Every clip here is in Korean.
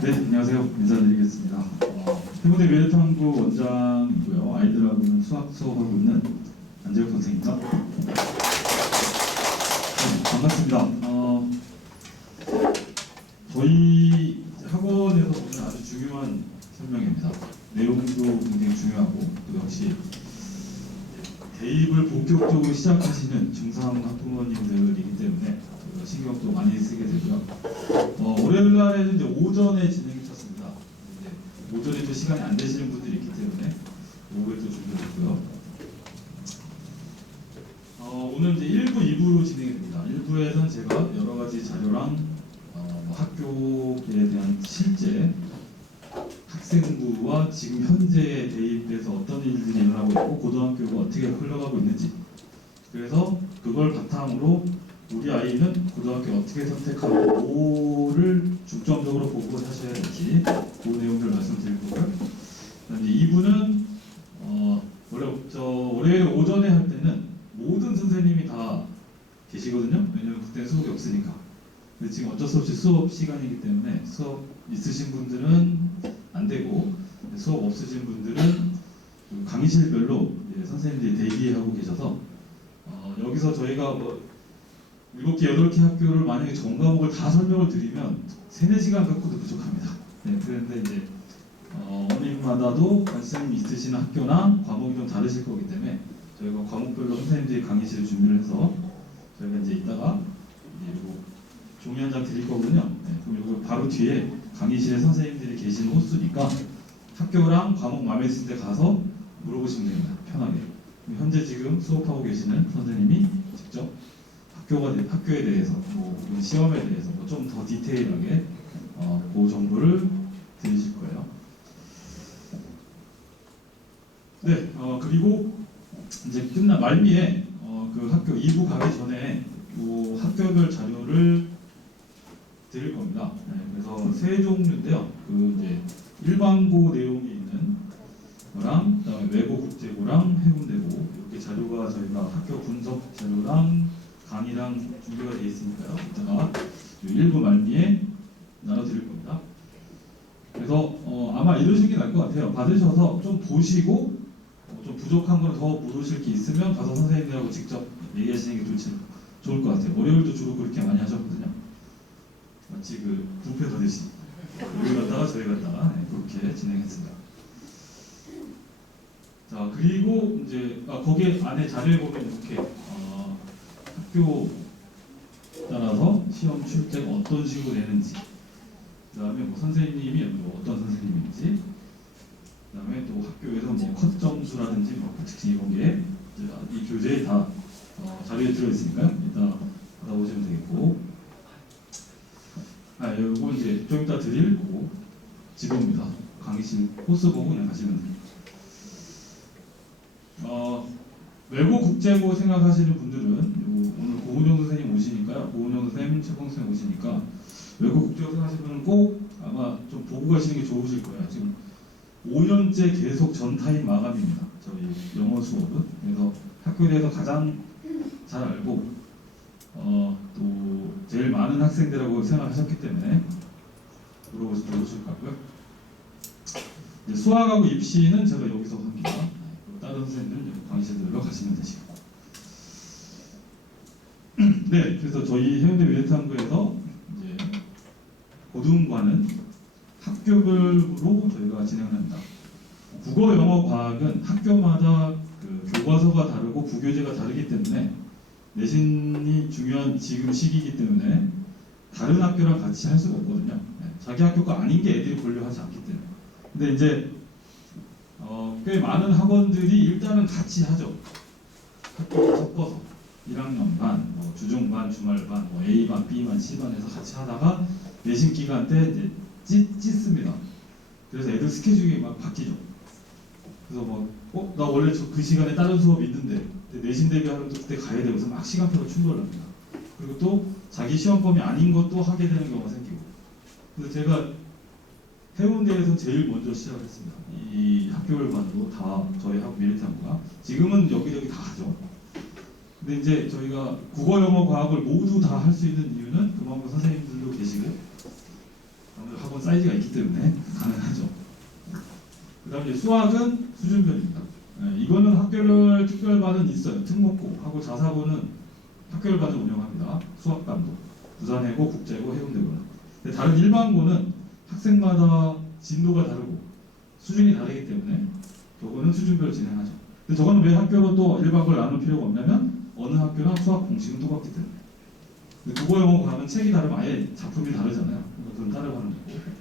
네, 안녕하세요. 인사드리겠습니다. 해군대 미래탐구 원장이고요. 아이들하고는 수학 수업하고 있는 안재욱 선생입니다. 네, 반갑습니다. 저희 학원에서 보는 아주 중요한 설명입니다. 내용도 굉장히 중요하고 또 역시 대입을 본격적으로 시작하시는 중3 학부모님들이기 때문에 신경도 많이 쓰게 되고요. 월요일 날에는 이제 오전에 진행이 쳤습니다. 오전에 또 시간이 안 되시는 분들이 있기 때문에 오후에 또 준비했고요. 오늘 이제 1부, 2부로 진행이 됩니다. 1부에서는 제가 여러 가지 자료랑 학교에 대한 실제 학생부와 지금 현재의 대입에서 어떤 일들이 일어나고 있고 고등학교가 어떻게 흘러가고 있는지, 그래서 그걸 바탕으로 우리 아이는 고등학교 어떻게 선택하고 뭐를 중점적으로 보고 하셔야 될지 그 내용들 말씀드릴 거고요. 이제 2부는 월요일 오전에 할 때는 모든 선생님이 다 계시거든요. 왜냐면 그때는 수업이 없으니까. 근데 지금 어쩔 수 없이 수업 시간이기 때문에 수업 있으신 분들은 안 되고, 수업 없으신 분들은 강의실별로 선생님들이 대기하고 계셔서 여기서 저희가 7개, 8개 학교를 만약에 전 과목을 다 설명을 드리면 3, 4시간 갖고도 부족합니다. 네, 그런데 이제 어머님마다도 관심이 있으신 학교나 과목이 좀 다르실 거기 때문에 저희가 과목별로 선생님들이 강의실을 준비를 해서 저희가 이제 이따가 이거 종이 한 장 드릴 거거든요. 네, 그럼 이거 바로 뒤에 강의실에 선생님들이 계시는 호수니까 학교랑 과목 마음에 있을 때 가서 물어보시면 됩니다. 편하게. 현재 지금 수업하고 계시는 선생님이 직접 학교에 대해서, 시험에 대해서 좀 더 디테일하게 그 정보를 드리실 거예요. 네, 그리고 이제 말미에 그 학교 2부 가기 전에 그 학교별 자료를 드릴 겁니다. 네, 그래서 세 종류인데요. 그 이제 일반고 내용이 있는 거랑 그다음에 외고 국제고랑 해운대고 이렇게 자료가 저희가 학교 분석 자료랑 강의랑 준비가 되어 있으니까요. 이따가 1부 말미에 나눠드릴 겁니다. 그래서 아마 이러시는 게 나을 것 같아요. 받으셔서 좀 보시고 좀 부족한 걸 더 물으실 게 있으면 가서 선생님들하고 직접 얘기하시는 게 좋을 것 같아요. 월요일도 주로 그렇게 많이 하셨거든요. 마치 그 뷔페 가듯이 여기 갔다가 저희 갔다가 그렇게 진행했습니다. 자, 그리고 이제 거기 안에 자료에 보면 이렇게 학교 따라서 시험 출제가 어떤 식으로 되는지, 그 다음에 선생님이 어떤 선생님인지, 그 다음에 또 학교에서 컷 점수라든지 특징 이런 게 이 교재에 다 자료에 들어있으니까요. 이따 받아보시면 되겠고, 요거 이제 좀 이따 드릴 거고 지도입니다. 강의실 코스 보고 그냥 가시면 됩니다. 외고 국제고 생각하시는 분들은 오늘 고은영 선생님 오시니까요. 고은영 선생님, 최봉 선생님 오시니까 외고 국제고 생각하시는 분은 꼭 아마 좀 보고 가시는 게 좋으실 거예요. 지금 5년째 계속 전타임 마감입니다. 저희 영어 수업은. 그래서 학교에 대해서 가장 잘 알고 또 제일 많은 학생들하고 생활하셨기 때문에 물어보실 것 같고요. 수학하고 입시는 제가 여기서 합니다. 다른 선생님들은 강의실들로 가시면 되시고. 네, 그래서 저희 해운대 미래탐구에서 이제 고등과는 학교별로 저희가 진행을 합니다. 국어, 영어, 과학은 학교마다 그 교과서가 다르고 부교재가 다르기 때문에 내신이 중요한 지금 시기이기 때문에 다른 학교랑 같이 할 수가 없거든요. 네, 자기 학교가 아닌 게 애들이 보려고 하지 않기 때문에. 근데 이제 꽤 많은 학원들이 일단은 같이 하죠. 학교를 섞어서 1학년 반, 주중반, 주말반, A반, B반, C반 해서 같이 하다가 내신 기간 때 이제 찢습니다. 그래서 애들 스케줄이 막 바뀌죠. 그래서 나 원래 그 시간에 다른 수업이 있는데 내신 대비하면 또 그때 가야 되고 막 시간표가 충돌합니다. 그리고 또 자기 시험 범위 아닌 것도 하게 되는 경우가 생기고. 그래서 제가 해운대에서 제일 먼저 시작을 했습니다. 이 학교별반으로 다 저희 학교 미래탐구가 지금은 여기저기 다 하죠. 근데 이제 저희가 국어, 영어, 과학을 모두 다 할 수 있는 이유는 그만큼 선생님들도 계시고 아무래도 학원 사이즈가 있기 때문에 가능하죠. 그 다음에 수학은 수준별입니다. 이거는 학교별 특별반은 있어요. 특목고하고 자사고는 학교별반을 운영합니다. 수학반도 부산외고, 국제고, 해운대고는. 근데 다른 일반고는 학생마다 진도가 다르고 수준이 다르기 때문에 저거는 수준별로 진행하죠. 근데 저거는 왜 학교로 또 일반고를 나눌 필요가 없냐면 어느 학교나 수학 공식은 똑같기 때문에. 국어 영어 가면 책이 다르면 아예 작품이 다르잖아요. 그건 따라가는 거고.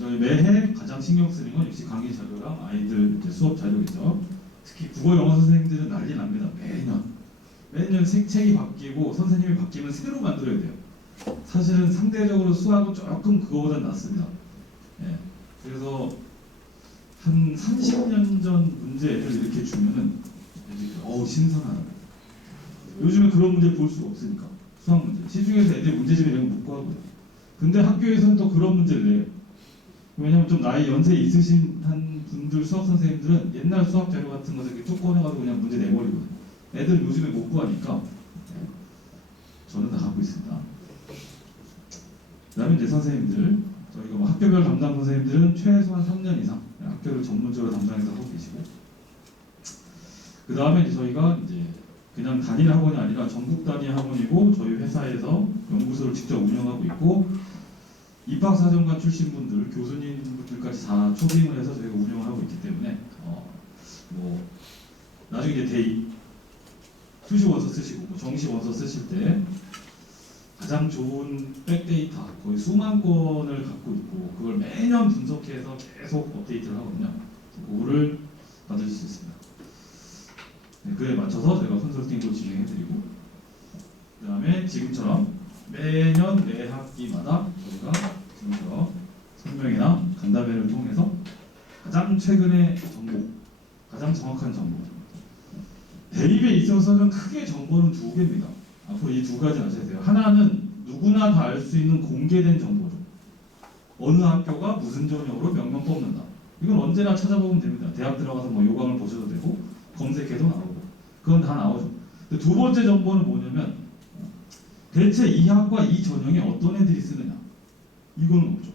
저희 매해 가장 신경 쓰는 건 역시 강의 자료랑 아이들 이제 수업 자료겠죠. 특히 국어 영어 선생님들은 난리 납니다. 매년 책이 바뀌고 선생님이 바뀌면 새로 만들어야 돼요. 사실은 상대적으로 수학은 조금 그거보다 낫습니다. 예. 그래서 한 30년 전 문제를 이렇게 주면은 신선하다. 요즘에 그런 문제 볼 수가 없으니까 수학 문제. 시중에서 애들 문제집에 이런 거 못 구하고요. 근데 학교에서는 또 그런 문제를 내요. 왜냐면 좀 나이 연세 있으신 한 분들 수학 선생님들은 옛날 수학 자료 같은 것을 이렇게 쭉 꺼내가지고 그냥 문제 내버리거든요. 애들 요즘에 못 구하니까 저는 다 갖고 있습니다. 그다음에 이제 선생님들 저희가 뭐 학교별 담당 선생님들은 최소한 3년 이상 학교를 전문적으로 담당해서 하고 계시고, 그 다음에 이제 저희가 이제 그냥 단일 학원이 아니라 전국 단위 학원이고 저희 회사에서 연구소를 직접 운영하고 있고 입학사정관 출신 분들, 교수님 분들까지 다 초빙을 해서 저희가 운영을 하고 있기 때문에 뭐 나중에 이제 대입 수시 원서 쓰시고 뭐 정시 원서 쓰실 때 가장 좋은 백데이터 거의 수만 건을 갖고 있고 그걸 매년 분석해서 계속 업데이트를 하거든요. 그거를 받으실 수 있습니다. 네, 그에 맞춰서 저희가 컨설팅도 진행해드리고, 그 다음에 지금처럼 매년 매 학기마다 저희가 지금처럼 설명이나 간담회를 통해서 가장 최근의 정보, 가장 정확한 정보. 대입에 있어서는 크게 정보는 두 개입니다. 앞으로 이 두 가지 아셔야 돼요. 하나는 누구나 다 알 수 있는 공개된 정보죠. 어느 학교가 무슨 전형으로 몇 명 뽑는다. 이건 언제나 찾아보면 됩니다. 대학 들어가서 뭐 요강을 보셔도 되고 검색해도 나오고 그건 다 나오죠. 두 번째 정보는 뭐냐면 대체 이 학과 이 전형에 어떤 애들이 쓰느냐. 이거는 없죠.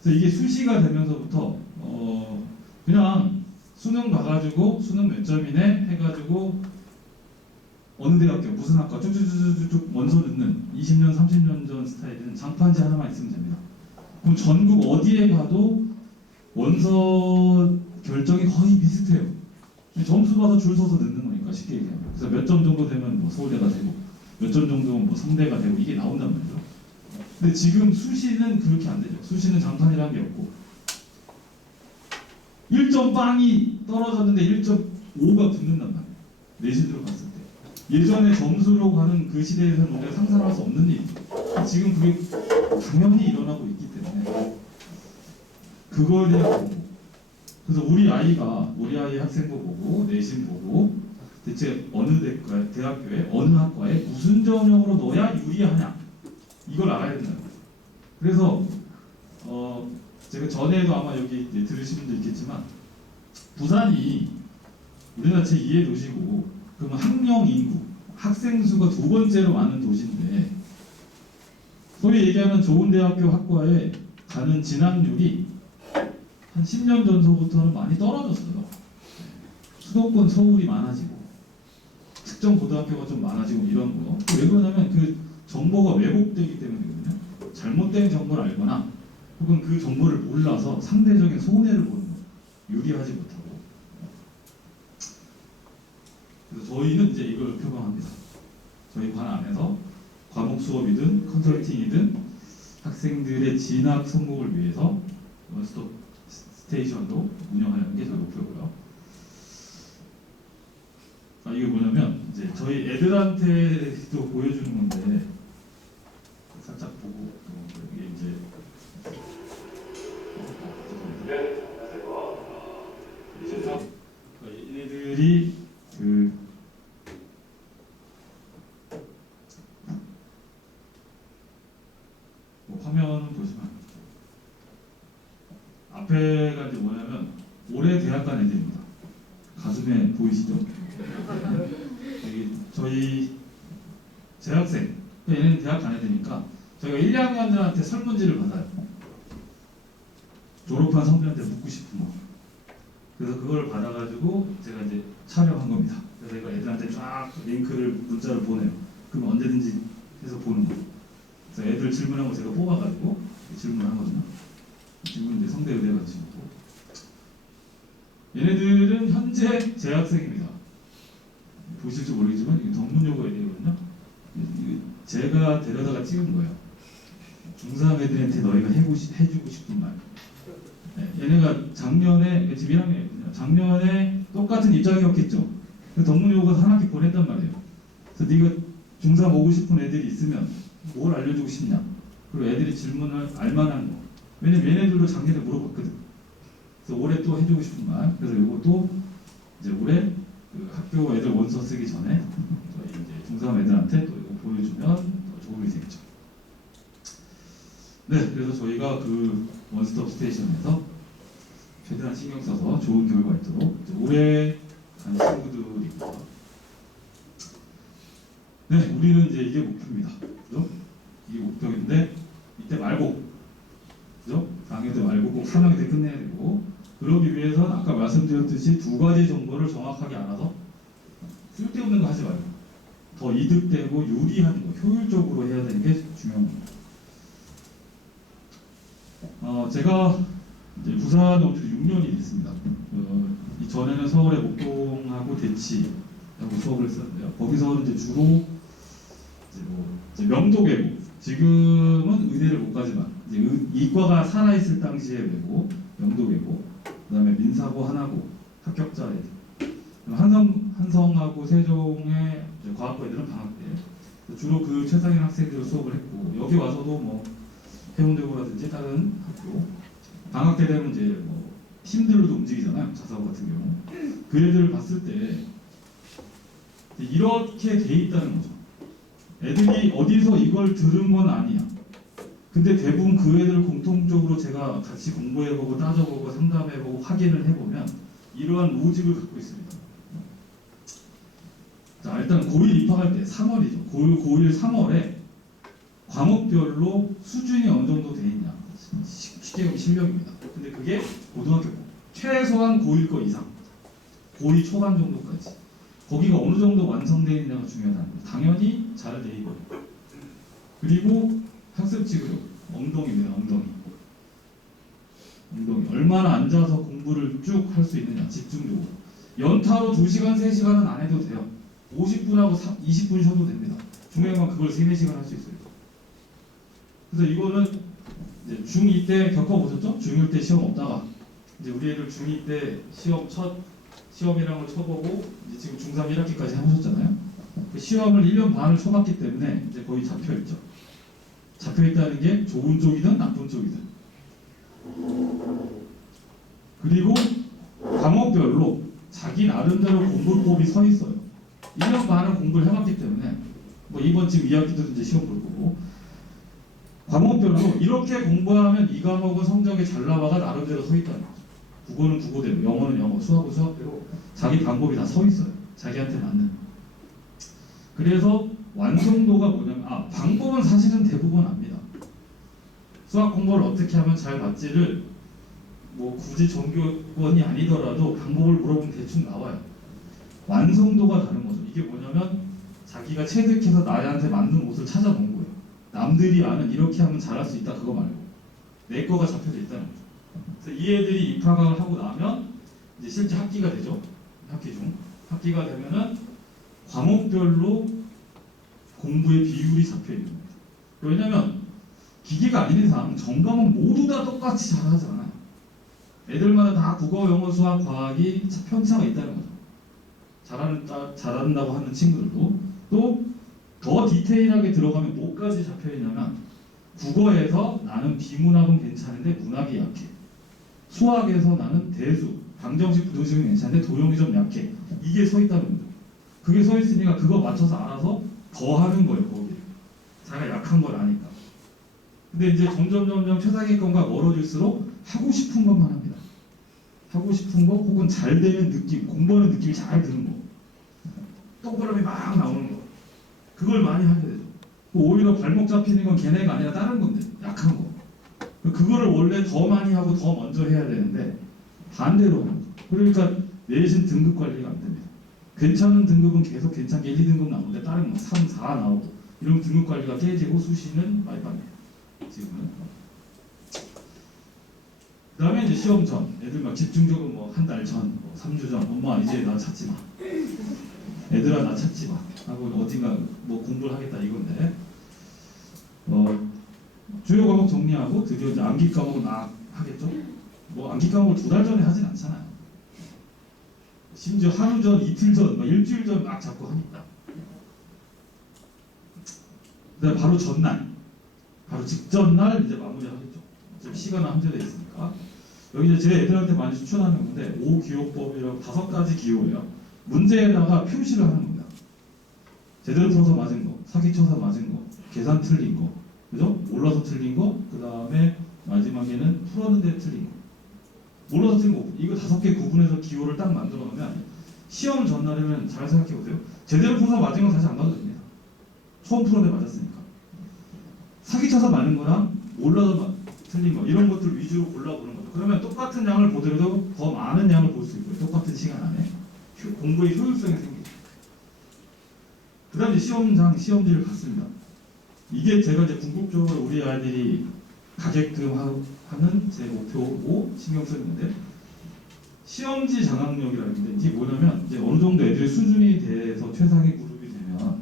그래서 이게 수시가 되면서부터 그냥 수능 봐가지고 수능 몇 점이네 해가지고 어느 대학교 무슨 학과 쭉쭉쭉쭉 원서 넣는 20년 30년 전 스타일은 장판지 하나만 있으면 됩니다. 그럼 전국 어디에 가도 원서 결정이 거의 비슷해요. 점수 봐서 줄 서서 넣는 거니까 쉽게 얘기하면. 그래서 몇 점 정도 되면 뭐 서울대가 되고 몇 점 정도면 뭐 성대가 되고 이게 나온단 말이죠. 근데 지금 수시는 그렇게 안 되죠. 수시는 장판이라는 게 없고 1점 빵이 떨어졌는데 1.5가 붙는단 말이에요. 내신으로 봤을 때. 예전에 점수로 가는 그 시대에서는 우리가 상상할 수 없는 일이죠. 지금 그게 당연히 일어나고 있기 때문에 그거에 대한 공부. 그래서 우리 아이 학생부 보고 내신 보고 대체 어느 대학교에 어느 학과에 무슨 전형으로 넣어야 유리하냐 이걸 알아야 된다는 거죠. 그래서 제가 전에도 아마 여기 들으신 분도 있겠지만 부산이 우리나라 제2의 도시고 그러면 학령 인구, 학생 수가 두 번째로 많은 도시인데 소위 얘기하는 좋은 대학교 학과에 가는 진학률이 한 10년 전서부터는 많이 떨어졌어요. 수도권 서울이 많아지고 특정 고등학교가 좀 많아지고 이런 거. 왜 그러냐면 그 정보가 왜곡되기 때문이거든요. 잘못된 정보를 알거나 혹은 그 정보를 몰라서 상대적인 손해를 보는 거예요. 유리하지 못하고. 그래서 저희는 이제 이걸 표방합니다. 저희 반 안에서 과목 수업이든 컨설팅이든 학생들의 진학 성공을 위해서 원스톱 스테이션도 운영하려는 게 저희 목표고요. 이게 뭐냐면 이제 저희 애들한테도 보여주는 건데 살짝 보고 이게 이제 얘네들이 뭐 화면 보시면 앞에가 이제 뭐냐면 올해 대학 간 애들입니다. 가슴에 보이시죠? 저희 재학생, 얘네는 대학 간 애들이니까 저희가 1, 2학년들한테 설문지를 받아요. 졸업한 선배한테 묻고 싶은 거. 그래서 그걸 받아가지고 제가 이제 촬영한 겁니다. 그래서 이거 애들한테 쫙 링크를 문자로 보내요. 그럼 언제든지 해서 보는 거. 그래서 애들 질문한 거 제가 뽑아가지고 질문하거든요. 질문 이제 성대 의대 같이 있고. 얘네들은 현재 재학생입니다. 보실지 모르겠지만 이게 덕문여고 애들이거든요. 제가 데려다가 찍은 거예요. 중3 애들한테 너희가 해주고 싶은 말. 네, 얘네가 작년에 지금 1학년이거든요. 작년에 똑같은 입장이었겠죠. 덕문여고가 한 학기 보냈단 말이에요. 그래서 네가 중3 오고 싶은 애들이 있으면 뭘 알려주고 싶냐. 그리고 애들이 질문을 알만한 거. 왜냐면 얘네들도 작년에 물어봤거든. 그래서 올해 또 해주고 싶은 말. 그래서 이것도 이제 올해 그 학교 애들 원서 쓰기 전에 저희 이제 중3 애들한테 또 이거 보여주면 더 도움이 되겠죠. 네, 그래서 저희가 그 원스톱 스테이션에서 최대한 신경 써서 좋은 결과 있도록 올해 간 친구들이고요. 네, 우리는 이제 이게 목표입니다. 그죠? 이게 목표인데 이때 말고, 그죠? 강의 때 말고 꼭 3학기 때 끝내야 되고, 그러기 위해서는 아까 말씀드렸듯이 두 가지 정보를 정확하게 알아서 쓸데없는 거 하지 말고 더 이득되고 유리한 거, 효율적으로 해야 되는 게 중요한 겁니다. 제가 이제 부산에 온 지 6년이 됐습니다. 이전에는 서울의 목동하고 대치하고 수업을 했었는데요. 거기서는 이제 주로 이제 명도 외고, 지금은 의대를 못 가지만 이제 이과가 살아있을 당시에 외고, 명도 외고, 그다음에 민사고, 하나고, 합격자 애들, 한성하고 세종의 과학고 애들은 방학 때 주로 그 최상위 학생들 수업을 했고, 여기 와서도 뭐 해운대고라든지 다른 학교 방학 때 되면 이제 뭐 팀들로도 움직이잖아요. 자사고 같은 경우 그 애들을 봤을 때 이렇게 돼 있다는 거죠. 애들이 어디서 이걸 들은 건 아니야. 근데 대부분 그 애들 공통적으로 제가 같이 공부해보고 따져보고 상담해보고 확인을 해보면 이러한 로직을 갖고 있습니다. 자, 일단 고1 입학할 때 3월이죠. 고1 3월에 과목별로 수준이 어느 정도 돼 있냐. 쉽게 보면 실력입니다. 근데 그게 고등학교 최소한 고1 거 이상, 고2 초반 정도까지 거기가 어느 정도 완성되어 있냐가 중요하다는 거예요. 당연히 잘 돼 있고요. 그리고 학습 지구력, 엉덩이입니다. 엉덩이 얼마나 앉아서 공부를 쭉 할 수 있느냐, 집중적으로. 연타로 2시간, 3시간은 안 해도 돼요. 50분하고 20분 쉬어도 됩니다. 중요한 건 그걸 3, 4시간 할 수 있어요. 그래서 이거는 이제 중2 때 겪어보셨죠? 중1 때 시험 없다가 이제 우리 애들 중2 때 시험 첫 시험이라는 걸 쳐보고 이제 지금 중3 1학기까지 해보셨잖아요. 그 시험을 1년 반을 쳐봤기 때문에 이제 거의 잡혀있죠. 잡혀있다는 게 좋은 쪽이든 나쁜 쪽이든. 그리고 과목별로 자기 나름대로 공부법이 서 있어요. 1년 반은 공부를 해봤기 때문에 뭐 이번 지금 2학기도 이제 시험 볼 거고, 과목별로 이렇게 공부하면 이 과목은 성적이 잘 나와가 나름대로 서 있다는 거죠. 국어는 국어대로, 영어는 영어, 수학은 수학대로 자기 방법이 다 서 있어요. 자기한테 맞는. 그래서 완성도가 뭐냐면, 방법은 사실은 대부분 압니다. 수학 공부를 어떻게 하면 잘 맞지를 뭐 굳이 전교권이 아니더라도 방법을 물어보면 대충 나와요. 완성도가 다른 거죠. 이게 뭐냐면 자기가 체득해서 나한테 맞는 옷을 찾아놓은 거예요. 남들이 아는 이렇게 하면 잘할 수 있다 그거 말고 내 거가 잡혀져 있다는 거죠. 그래서 이 애들이 입학을 하고 나면 이제 실제 학기가 되죠. 학기가 되면은 과목별로 공부의 비율이 잡혀 있는 겁니다. 왜냐면 기계가 아닌 이상 전 과목 모두 다 똑같이 잘하지 않아요. 애들마다 다 국어, 영어, 수학, 과학이 편차가 있다는 거죠. 잘한다고 하는 친구들도 또 더 디테일하게 들어가면 뭐까지 잡혀있냐면, 국어에서 나는 비문학은 괜찮은데 문학이 약해. 수학에서 나는 대수, 방정식, 부등식은 괜찮은데 도형이 좀 약해. 이게 서 있다는 거죠. 그게 서 있으니까 그거 맞춰서 알아서 더 하는 거예요. 거기에 자기가 약한 걸 아니까. 근데 이제 점점 최상위권과 멀어질수록 하고 싶은 것만 합니다. 하고 싶은 거 혹은 잘 되는 느낌, 공부하는 느낌이 잘 드는 거, 동그라미 막 나오는 거, 그걸 많이 하게 되죠. 오히려 발목 잡히는 건 걔네가 아니라 다른 건데, 약한 거. 그거를 원래 더 많이 하고 더 먼저 해야 되는데 반대로 하는 거죠. 그러니까 내신 등급 관리가 안 됩니다. 괜찮은 등급은 계속 괜찮게 1, 2등급 나오는데 다른 거 3, 4 나오고 이런 등급 관리가 깨지고 수시는 와이프입니다. 지금은. 그 다음에 이제 시험 전 애들 막 집중적으로 뭐 한 달 전, 뭐 3주 전 엄마 이제 나 찾지 마. 애들아 나 찾지 마. 하고 어딘가 뭐 공부를 하겠다 이건데 주요 과목 정리하고 드디어 이제 암기 과목은 하겠죠? 뭐 암기 과목을 2달 전에 하진 않잖아요. 심지어 하루 전, 이틀 전, 막 일주일 전 막 잡고 하니까. 그다음에 바로 전날, 바로 직전 날 이제 마무리하겠죠. 어차피 시간은 한정돼 있으니까. 여기 이제 제 애들한테 많이 추천하는 건데 5기호법이라고 5가지 기호예요. 문제에다가 표시를 하는 겁니다. 제대로 풀어서 맞은 거, 사기 쳐서 맞은 거, 계산 틀린 거, 그죠? 몰라서 틀린 거, 그 다음에 마지막에는 풀었는데 틀린 거. 몰라서 틀린 거, 이거 5개 구분해서 기호를 딱 만들어 놓으면 시험 전날에는 잘 생각해 보세요. 제대로 풀어서 맞은 건 다시 안 봐도 됩니다. 처음 풀었는데 맞았으니까. 사기 쳐서 맞는 거랑 몰라서 틀린 거, 이런 것들 위주로 골라보는 거죠. 그러면 똑같은 양을 보더라도 더 많은 양을 볼 수 있고요. 똑같은 시간 안에. 공부의 효율성이 생기죠. 그 다음에 시험장, 시험지를 봤습니다. 이게 제가 이제 궁극적으로 우리 아이들이 가게끔 하는 제 목표고 신경 쓰는데 시험지 장악력이라는 게 이게 뭐냐면 이제 어느 정도 애들의 수준이 돼서 최상위 그룹이 되면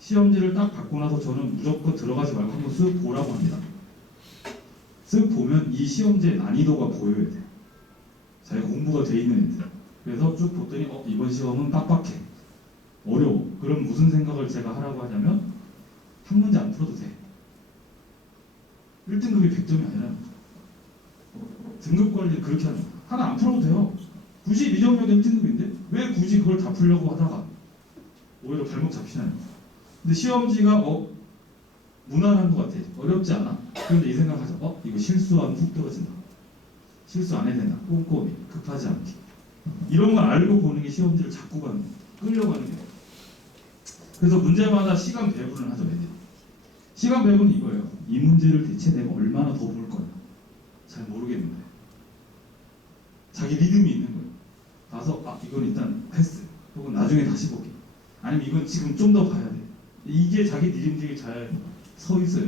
시험지를 딱 받고 나서 저는 무조건 들어가지 말고 한번 쓱 보라고 합니다. 쓱 보면 이 시험지의 난이도가 보여야 돼요. 자기가 공부가 돼 있는 애들. 그래서 쭉 봤더니 이번 시험은 빡빡해. 어려워. 그럼 무슨 생각을 제가 하라고 하냐면 한 문제 안 풀어도 돼. 1등급이 100점이 아니라 등급 관리를 그렇게 하는 거야. 하나 안 풀어도 돼요. 92점이면 1등급인데 왜 굳이 그걸 다 풀려고 하다가 오히려 발목 잡히나요? 근데 시험지가 무난한 것 같아. 어렵지 않아. 그런데 이 생각하죠. 이거 실수하면 훅 떨어진다. 실수 안 해야 된다. 꼼꼼히 급하지 않게. 이런 걸 알고 보는 게 시험지를 잡고 가는 거예요. 끌려가는 게. 그래서 문제마다 시간 배분을 하죠. 애들이. 시간 배분은 이거예요. 이 문제를 대체 내가 얼마나 더 볼 거야. 잘 모르겠는데. 자기 리듬이 있는 거예요. 봐서 이건 일단 패스. 혹은 나중에 다시 보기. 아니면 이건 지금 좀 더 봐야 돼. 이게 자기 리듬이 잘 서 있어요.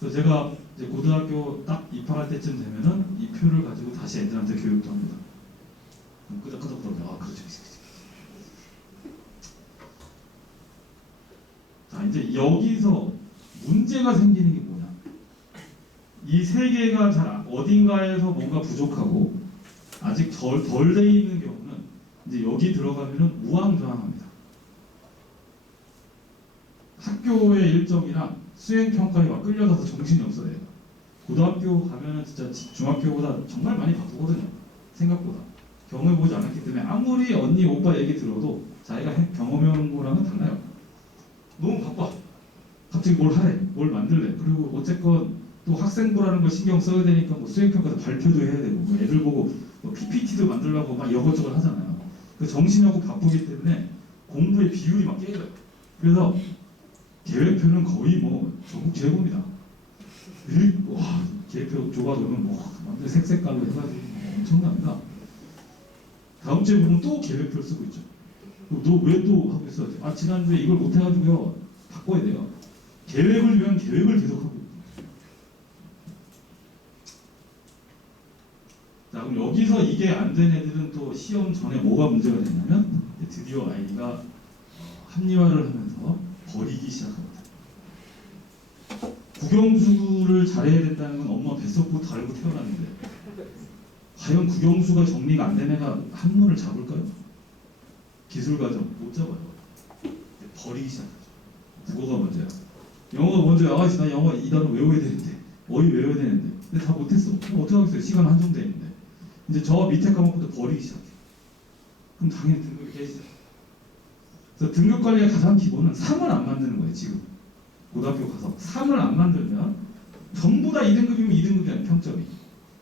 그래서 제가 이제 고등학교 딱 입학할 때쯤 되면은 이 표를 가지고 다시 애들한테 교육도 합니다. 끄덕끄덕 그러면 그렇죠. 자 이제 여기서 문제가 생기는 게 뭐냐? 이 세 개가 잘 어딘가에서 뭔가 부족하고 아직 덜 돼 있는 경우는 이제 여기 들어가면은 우왕좌왕합니다. 학교의 일정이랑 수행 평가에 막 끌려가서 정신이 없어요. 고등학교 가면은 진짜 중학교보다 정말 많이 바쁘거든요. 생각보다 경험해보지 않았기 때문에 아무리 언니 오빠 얘기 들어도 자기가 경험해온 거랑은 달라요. 너무 바빠. 갑자기 뭘 하래, 뭘 만들래. 그리고 어쨌건 또 학생부라는 걸 신경 써야 되니까 뭐 수행평가도 발표도 해야 되고 뭐 애들 보고 뭐 PPT도 만들려고 막 이것저것 하잖아요. 그 정신이 없고 바쁘기 때문에 공부의 비율이 막 깨져요. 그래서 계획표는 거의 뭐 전국 최고입니다. 와 계획표 좁아두면 뭐 완전 색색깔로 해가지고 엄청납니다. 다음 주에 보면 또 계획표를 쓰고 있죠. 너 왜 또 하고 있어? 지난주에 이걸 못해가지고요. 바꿔야 돼요. 계획을 위한 계획을 계속 하고 있어요. 자 그럼 여기서 이게 안 된 애들은 또 시험 전에 뭐가 문제가 되냐면 드디어 아이가 합리화를 하면서 버리기 시작합니다. 국영수를 잘해야 된다는 건 엄마 뱃속부터 달고 태어났는데 과연 국영수가 정리가 안 된 애가 한문을 잡을까요? 기술과정 못 잡아요. 버리기 시작하죠. 국어가 먼저야. 영어가 먼저야. 나 영어 이 단어 외워야 되는데 어휘 외워야 되는데 근데 다 못했어. 어떻게 하겠어요? 시간 한정돼 있는데 이제 저 밑에 과목부터 버리기 시작해. 그럼 당연히 등급이 깨지죠. 그래서 등급 관리의 가장 기본은 3을 안 만드는 거예요. 지금 고등학교 가서 3을 안 만들면 전부 다 2등급이면 2등급이 아니에요. 평점이.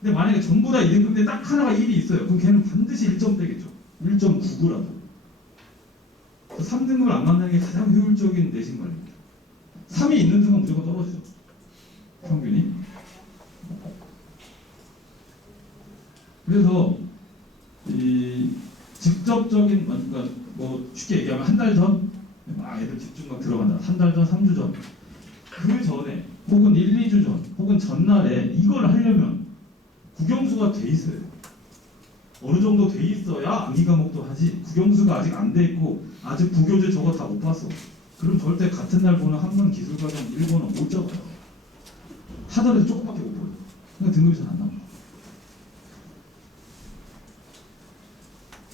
근데 만약에 전부 다 2등급인데 딱 하나가 1이 있어요. 그럼 걔는 반드시 1점 빼겠죠. 1.99라도. 3등급을 안 만드는 게 가장 효율적인 내신 관리입니다. 3이 있는 순간 무조건 떨어지죠. 평균이. 그래서 이 직접적인, 그러니까 뭐 쉽게 얘기하면 한 달 전 막 애들 집중 막 들어간다. 한 달 전, 3주 전. 그 전에 혹은 1, 2주 전 혹은 전날에 이걸 하려면 국영수가 돼 있어야 돼요. 어느 정도 돼 있어야 암기 과목도 하지. 국영수가 아직 안 돼 있고 아직 부교재 저거 다 못 봤어. 그럼 절대 같은 날 보는 한문 기술과정 1번은 못 적어요. 하더라도 조금밖에 못 보여요. 그러니까 등급이 잘 안 나와요.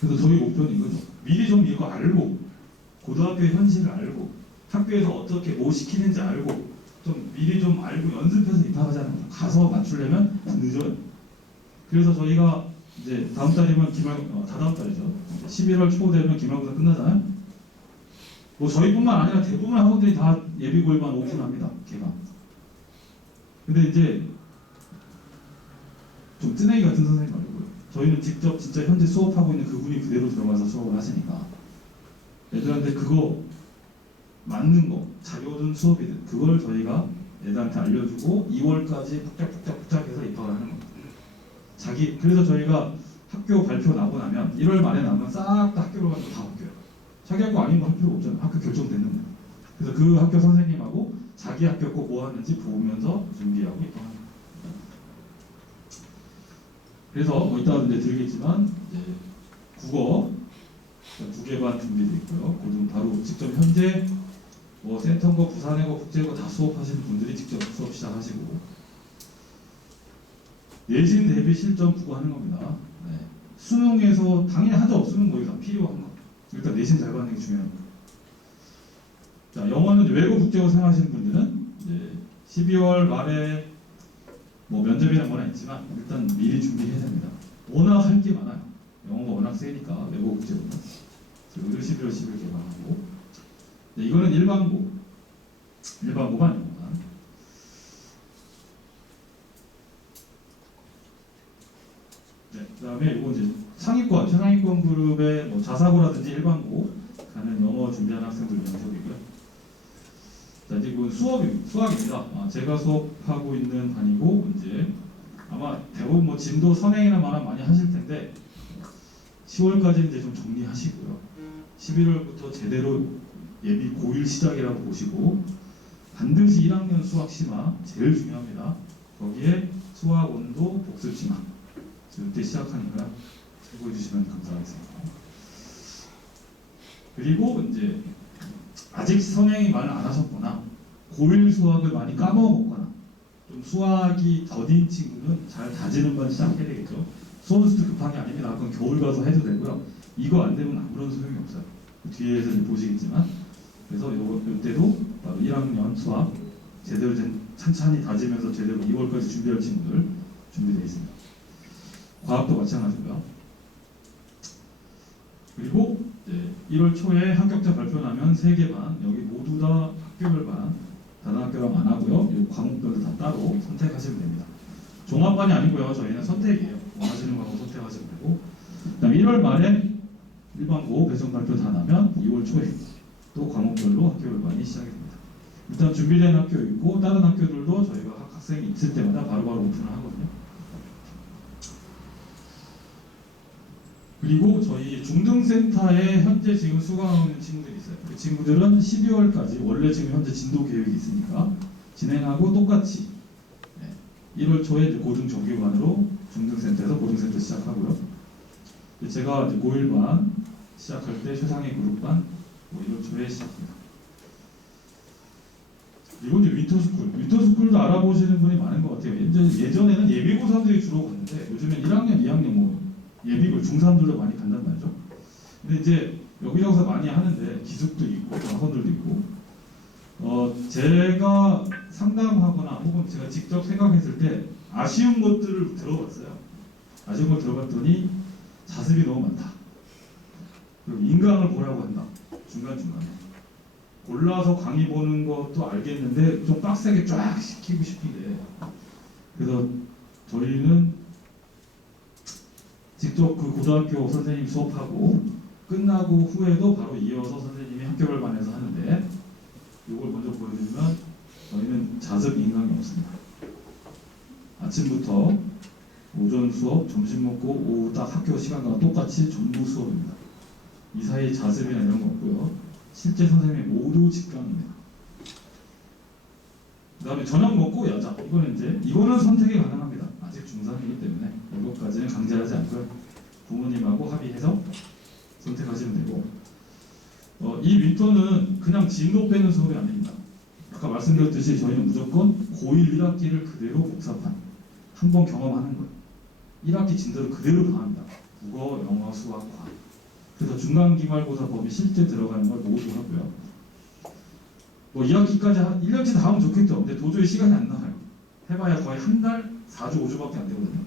그래서 저희 목표는 이거죠. 미리 좀 이거 알고 고등학교의 현실을 알고 학교에서 어떻게 뭐 시키는지 알고 좀 미리 좀 알고 연습해서 입학하잖아요. 가서 맞추려면 늦어요. 그래서 저희가 이제 다음 달이면 다다음 달이죠. 11월 초 되면 기말고사 끝나잖아요. 뭐 저희뿐만 아니라 대부분 학원들이 다 예비고일반 오픈합니다. 개강. 근데 이제 좀 뜨내기 같은 선생님 말고요. 저희는 직접 진짜 현재 수업하고 있는 그분이 그대로 들어가서 수업을 하시니까 애들한테 그거 맞는 거, 자료든 수업이든 그걸 저희가 애들한테 알려주고 2월까지 푹짝푹짝 해서 입학을 하는 겁니다. 그래서 저희가 학교 발표 나고 나면 1월 말에 나면 싹 다 학교로 가서 다 바뀌어요. 자기 학교 아닌 거 할 필요가 없잖아요. 학교 결정됐는데. 그래서 그 학교 선생님하고 자기 학교 꼭 뭐 하는지 보면서 준비하고 입학합니다. 그래서 뭐 이따가 이제 드리겠지만 이제 국어 2개 반 준비되어 있고요. 그좀 바로 직접 현재 뭐 센터고 부산외고 국제고 다 수업하시는 분들이 직접 수업 시작하시고 내신 대비 실전 국어하는 겁니다. 네. 수능에서 당연히 하죠. 수능 뭐 이거 다 필요한 거. 일단 내신 잘 받는 게 중요합니다. 자, 영어는 외국 국제고 생각하시는 분들은 이제 12월 말에 뭐 면접이나 뭐나 있지만 일단 미리 준비해야 됩니다. 워낙 할 게 많아요. 영어가 워낙 세니까 외국 국제고는. 그리고 11월 10일 개방하고. 네, 이거는 일반고가 아닙니다. 네, 그다음에 이거 이제 상위권, 최상위권 그룹의 뭐 자사고라든지 일반고 가는 영어 준비하는 학생들 연속이고요. 자, 이제 이건 수학입니다. 제가 수업하고 있는 반이고 이제 아마 대부분 뭐 진도 선행이나 많이 하실 텐데 10월까지 이제 좀 정리하시고요. 11월부터 제대로 예비 고1 시작이라고 보시고 반드시 1학년 수학 심화 제일 중요합니다. 거기에 수학 원도 복습 심화 이때 시작하니까 참고해 주시면 감사하겠습니다. 그리고 이제 아직 선행이 많이 안 하셨거나 고1 수학을 많이 까먹었거나 좀 수학이 더딘 친구는 잘 다지는 반 시작해야 되겠죠. 수업 수도 급한 게 아닙니다. 그건 겨울 가서 해도 되고요. 이거 안 되면 아무런 소용이 없어요. 뒤에서 보시겠지만 그래서 이때도 바로 1학년 수학 제대로 찬찬히 다지면서 제대로 2월까지 준비할 친구들 준비되어 있습니다. 과학도 마찬가지고요. 그리고 이제 1월 초에 합격자 발표 나면 3개 반 여기 모두 다 학교별 반 다단학교랑 안 하고요. 이 과목별로 다 따로 선택하시면 됩니다. 종합반이 아니고요. 저희는 선택이에요. 원하시는 과목 선택하시면 되고 그다음 1월 말에 일반고 배정 발표 다 나면 2월 초에 또 과목별로 학교별 반이 시작이 됩니다. 일단 준비된 학교 있고 다른 학교들도 저희가 학생이 있을 때마다 바로바로 오픈을 하거든요. 그리고 저희 중등센터에 현재 지금 수강하고 있는 친구들이 있어요. 그 친구들은 12월까지 원래 지금 현재 진도 계획이 있으니까 진행하고 똑같이 1월 초에 이제 고등 정규반으로 중등센터에서 고등센터 시작하고요. 제가 이제 고1반 시작할 때 최상위 그룹반 1월 초에 시작합니다. 그리고 이제 윈터스쿨도 알아보시는 분이 많은 것 같아요. 예전에는 예비고3들이 주로 갔는데 요즘엔 1학년, 2학년 뭐 예비고 중3들도 많이 간단 말이죠. 근데 이제 여기저기서 많이 하는데 기숙도 있고 학원들도 있고 제가 상담하거나 혹은 제가 직접 생각했을 때 아쉬운 것들을 들어봤어요. 아쉬운 걸 들어봤더니 자습이 너무 많다. 그리고 인강을 보라고 한다. 중간중간에. 골라서 강의 보는 것도 알겠는데 좀 빡세게 쫙 시키고 싶은데 그래서 저희는 직접 그 고등학교 선생님 수업하고 끝나고 후에도 바로 이어서 선생님이 학교별 반에서 하는데 이걸 먼저 보여드리면 저희는 자습 인강이 없습니다. 아침부터 오전 수업, 점심 먹고 오후 딱 학교 시간과 똑같이 전부 수업입니다. 이 사이 자습이나 이런 거 없고요. 실제 선생님이 모두 직강입니다. 그 다음에 저녁 먹고 야자. 이거는 선택이 가능합니다. 아직 중3이기 때문에 이것까지는 강제하지 않고요. 부모님하고 합의해서 선택하시면 되고, 이 윈터는 그냥 진도 빼는 수업이 아닙니다. 아까 말씀드렸듯이 저희는 무조건 고1 1학기를 그대로 복사판 한번 경험하는 거예요. 1학기 진도를 그대로 강합니다. 국어, 영어, 수학, 과학. 그래서 중간기말고사 범위 실제 들어가는 걸 모두 하고요. 2학기까지 1년치 다 하면 좋겠죠. 근데 도저히 시간이 안 나와요. 해봐야 거의 한 달 4주 5주밖에 안 되거든요.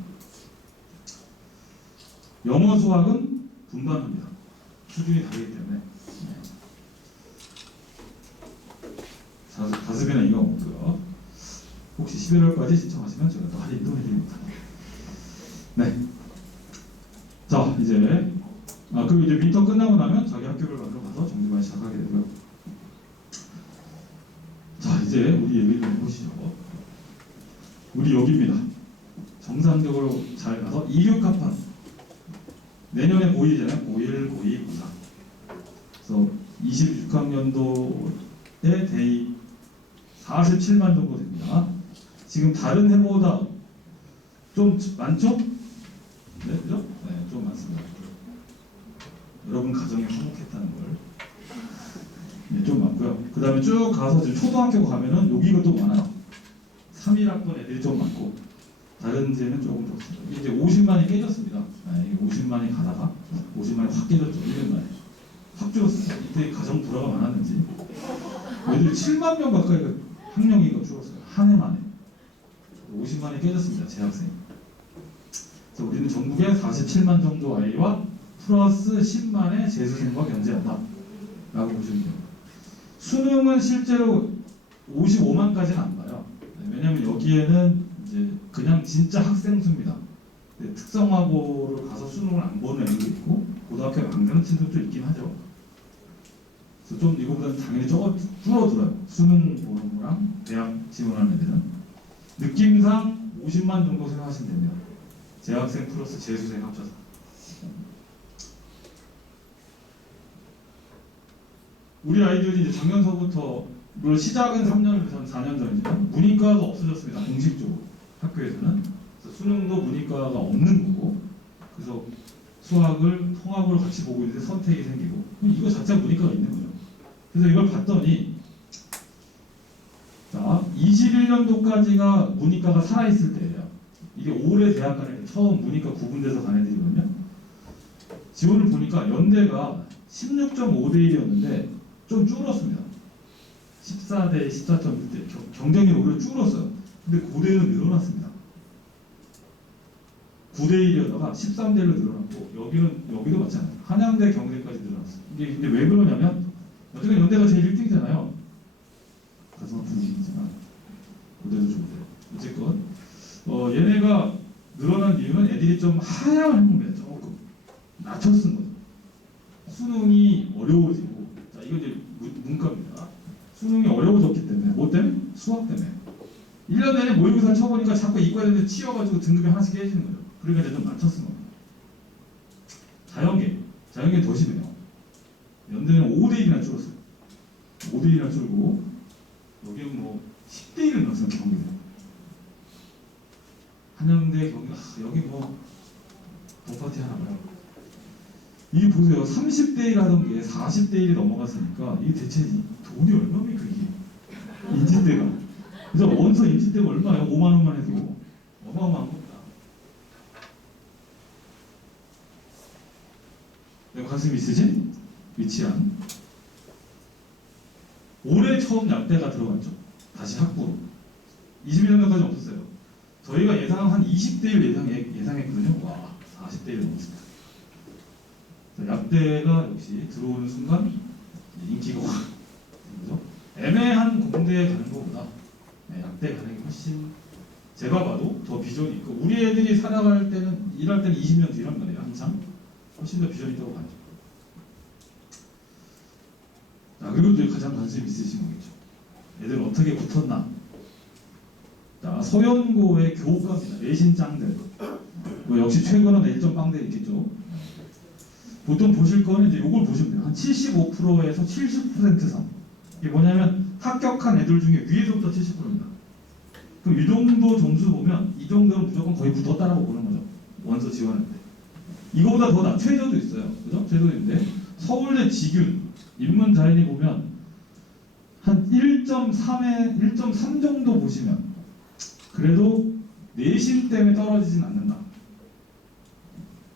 영어, 수학은 분반합니다. 수준이 다르기 때문에. 자습이나 이거 없고요. 혹시 11월까지 신청하시면 제가 또 할인도 해드립니다. 네. 자, 이제 그리고 이제 윈터 끝나고 나면 자기 학교를 만들어 가서 정규반 시작하게 되고요. 자, 이제 우리 얘기를 좀 해보시죠. 우리 여기입니다. 정상적으로 잘 가서 이륙합판. 내년에 고1이잖아요. 고1, 고2, 고3. 그래서 26학년도에 대입 47만 정도 됩니다. 지금 다른 해보다 좀 많죠? 네, 그죠? 네, 좀 많습니다. 여러분 가정이 화목했다는 걸. 네, 좀 많고요. 그 다음에 쭉 가서 지금 초등학교 가면은 여기가 또 많아요. 3.1학번 애들이 좀 많고, 다른 데는 조금 적습니다. 이게 이제 50만이 깨졌습니다. 이게 50만이 가다가 50만이 확 깨졌죠. 1년 만에. 확 줄었어요. 이때 가정 불화가 많았는지. 애들이 7만 명 가까이 학령이가 줄었어요. 한 해 만에. 50만이 깨졌습니다. 재학생. 그래서 우리는 전국에 47만 정도 아이와 플러스 10만의 재수생과 견제한다 라고 보시면 됩니다. 수능은 실제로 55만까지는 안 봐요. 왜냐면 여기에는 이제 그냥 진짜 학생 수입니다. 특성화고를 가서 수능을 안 보는 애들도 있고 고등학교에 안 가는 친구들도 있긴 하죠. 그래서 좀 이거보다는 당연히 줄어들어요. 수능 보는 거랑 대학 지원하는 애들은. 느낌상 50만 정도 생각하시면 됩니다. 재학생 플러스 재수생 합쳐서. 우리 아이들이 이제 작년서부터, 물론 시작은 3년 전, 4년 전이지만 문이과가 없어졌습니다. 공식적으로 학교에서는. 그래서 수능도 문이과가 없는 거고, 그래서 수학을 통합으로 같이 보고 있는데 선택이 생기고, 이거 자체가 문이과가 있는 거죠. 그래서 이걸 봤더니, 자, 21년도까지가 문이과가 살아있을 때예요. 이게 올해 대학 간 애들, 처음 문이과 구분돼서 간 애들이거든요. 지원을 보니까 연대가 16.5대 1이었는데 좀 줄었습니다. 14대 14.1대 경쟁이 오히려 줄었어요. 근데 고대는 늘어났습니다. 9대 1이었다가 13대 1로 늘어났고, 여기도 마찬가지예요. 한양대 경대까지 늘어났어요. 이게 근데 왜 그러냐면, 어쨌든 연대가 제일 1등이잖아요. 가서 분위기지만 고대도 좋은데 어쨌건 얘네가 늘어난 이유는 애들이 좀 하향을 한 겁니다. 조금 낮춰 쓴 거죠. 수능이 어려워지고, 자, 이거 이제 문과입니다. 수능이 어려워졌기 때문에, 뭐 때문에? 수학 때문에. 1년 내내 모의고사를 쳐보니까 자꾸 이과 애들 치여가지고 등급이 하나씩 깨지는 거죠. 그러니까 이제 좀 낮춰 쓴 겁니다. 자연계 더 심해요. 연대는 5대 1이나 줄었어요. 5대 1이나 줄고, 여기는 뭐 10대 1을 넣었어요. 경기는. 한양대 경기, 여기 뭐 동파티 하나 봐요. 이게 보세요. 30대 1 하던 게 40대 1이 넘어갔으니까 이게 대체 돈이 얼마입니까 이게? 인지대가. 그래서 원서 인지대가 얼마예요? 5만 원만 해도 어마어마한 겁니다. 관심 있으신 위치한 올해 처음 약대가 들어갔죠. 다시 학부로. 21년도까지 없었어요. 저희가 예상 한 20대 1 예상했거든요. 와, 40대 1 넘었습니다. 약대가 역시 들어오는 순간 인기가 확, 그죠? 애매한 공대에 가는 것보다 약대 가는 게 훨씬, 제가 봐도 더 비전이 있고, 우리 애들이 살아갈 때는, 일할 때는 20년 뒤란 말이에요. 한참 훨씬 더 비전이 있다고 봐야죠. 자, 그리고 이제 가장 관심 있으신 거겠죠. 애들 어떻게 붙었나, 자, 서연고의 교과입니다. 내신 짱들. 뭐 역시 최고는 1점 빵들 있겠죠. 보통 보실 거는 이제 이걸 보시면 돼요. 한 75%에서 70% 선. 이게 뭐냐면 합격한 애들 중에 위에서부터 70%입니다. 그럼 이 정도 점수 보면 이 정도는 무조건 거의 붙었다라고 보는 거죠. 원서 지원할 때. 이거보다 더 낮, 최저도 있어요. 그죠? 최저도 있는데 서울대 직윤 인문 자연이 보면 한 1.3 정도 보시면 그래도 내신 때문에 떨어지진 않는다.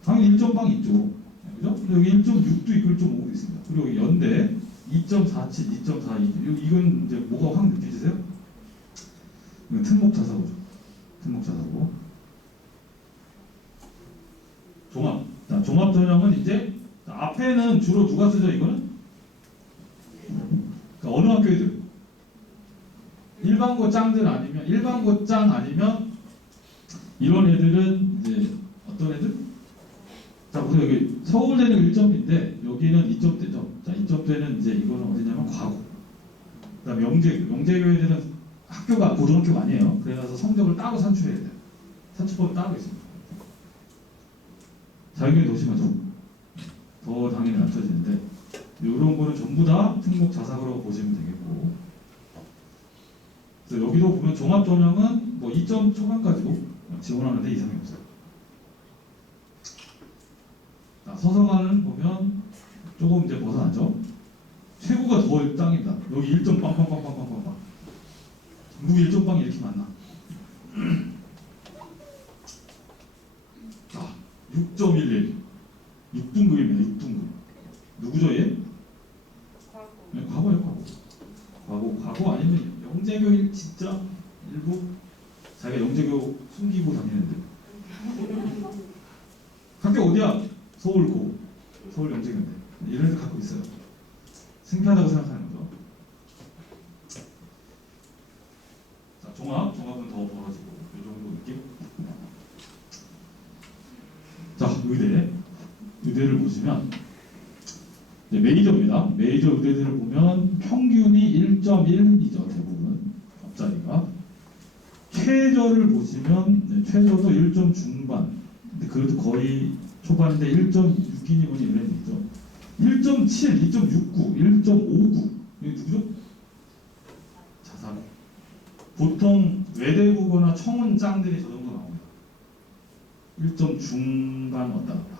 당연히 1점 빵 있죠. 그죠? 여기 1.6도 있고 1.5도 있습니다. 그리고 연대 2.47, 2.42. 이건 이제 뭐가 확 느껴지세요? 이건 특목 자사고죠. 특목 자사고. 종합. 자, 종합 전형은 이제 앞에는 주로 누가 쓰죠? 이거는? 그러니까 어느 학교 애들? 일반고 짱들 아니면 일반고 짱 아니면 이런 애들은 이제 어떤 애들? 자, 보세요. 여기 서울대는 1점인데 여기는 2점대죠. 자, 2점대는 이제 이거는 어디냐면 과고. 그다음에 영재교회들은 학교가 고등학교가 아니에요. 그래서 성적을 따로 산출해야 돼요. 산출법이 따로 있습니다. 자기는 더 심하죠. 더 당연히 낮춰지는데 이런 거는 전부 다 특목 자사고라고 보시면 되겠고. 그래서 여기도 보면 종합 전형은 뭐 2점 초반까지도 지원하는데 이상이 없어요. 자, 서성화는 보면 조금 이제 벗어나죠. 최고가 더 땅입니다. 여기 1점 빵빵빵빵빵빵. 전국에 1점 빵이 이렇게 많나? 자, 6.11. 6등급입니다. 6등급. 누구죠 얘? 네, 과거예요. 과거 아니면 영재교 진짜 일부 자기가 영재교 숨기고 다니는데. 학교 어디야? 서울고. 서울 영재교인데. 이런 데 갖고 있어요. 창피하다고 생각하는 거죠. 자, 종합은 더 벌어지고 이 정도 느낌. 자, 의대를 보시면 네, 메이저입니다. 메이저 의대들을 보면 평균이 1.1이죠. 대부분 앞자리가. 최저를 보시면 네, 최저도 1점 중반. 근데 그래도 거의 초반인데 1.6이니 뭐니 이런 얘기죠. 1.7, 2.69, 1.59. 이게 누구죠? 자사고. 보통 외대국어나 청운 짱들이 저 정도 나옵니다. 1점 중반 왔다 갔다.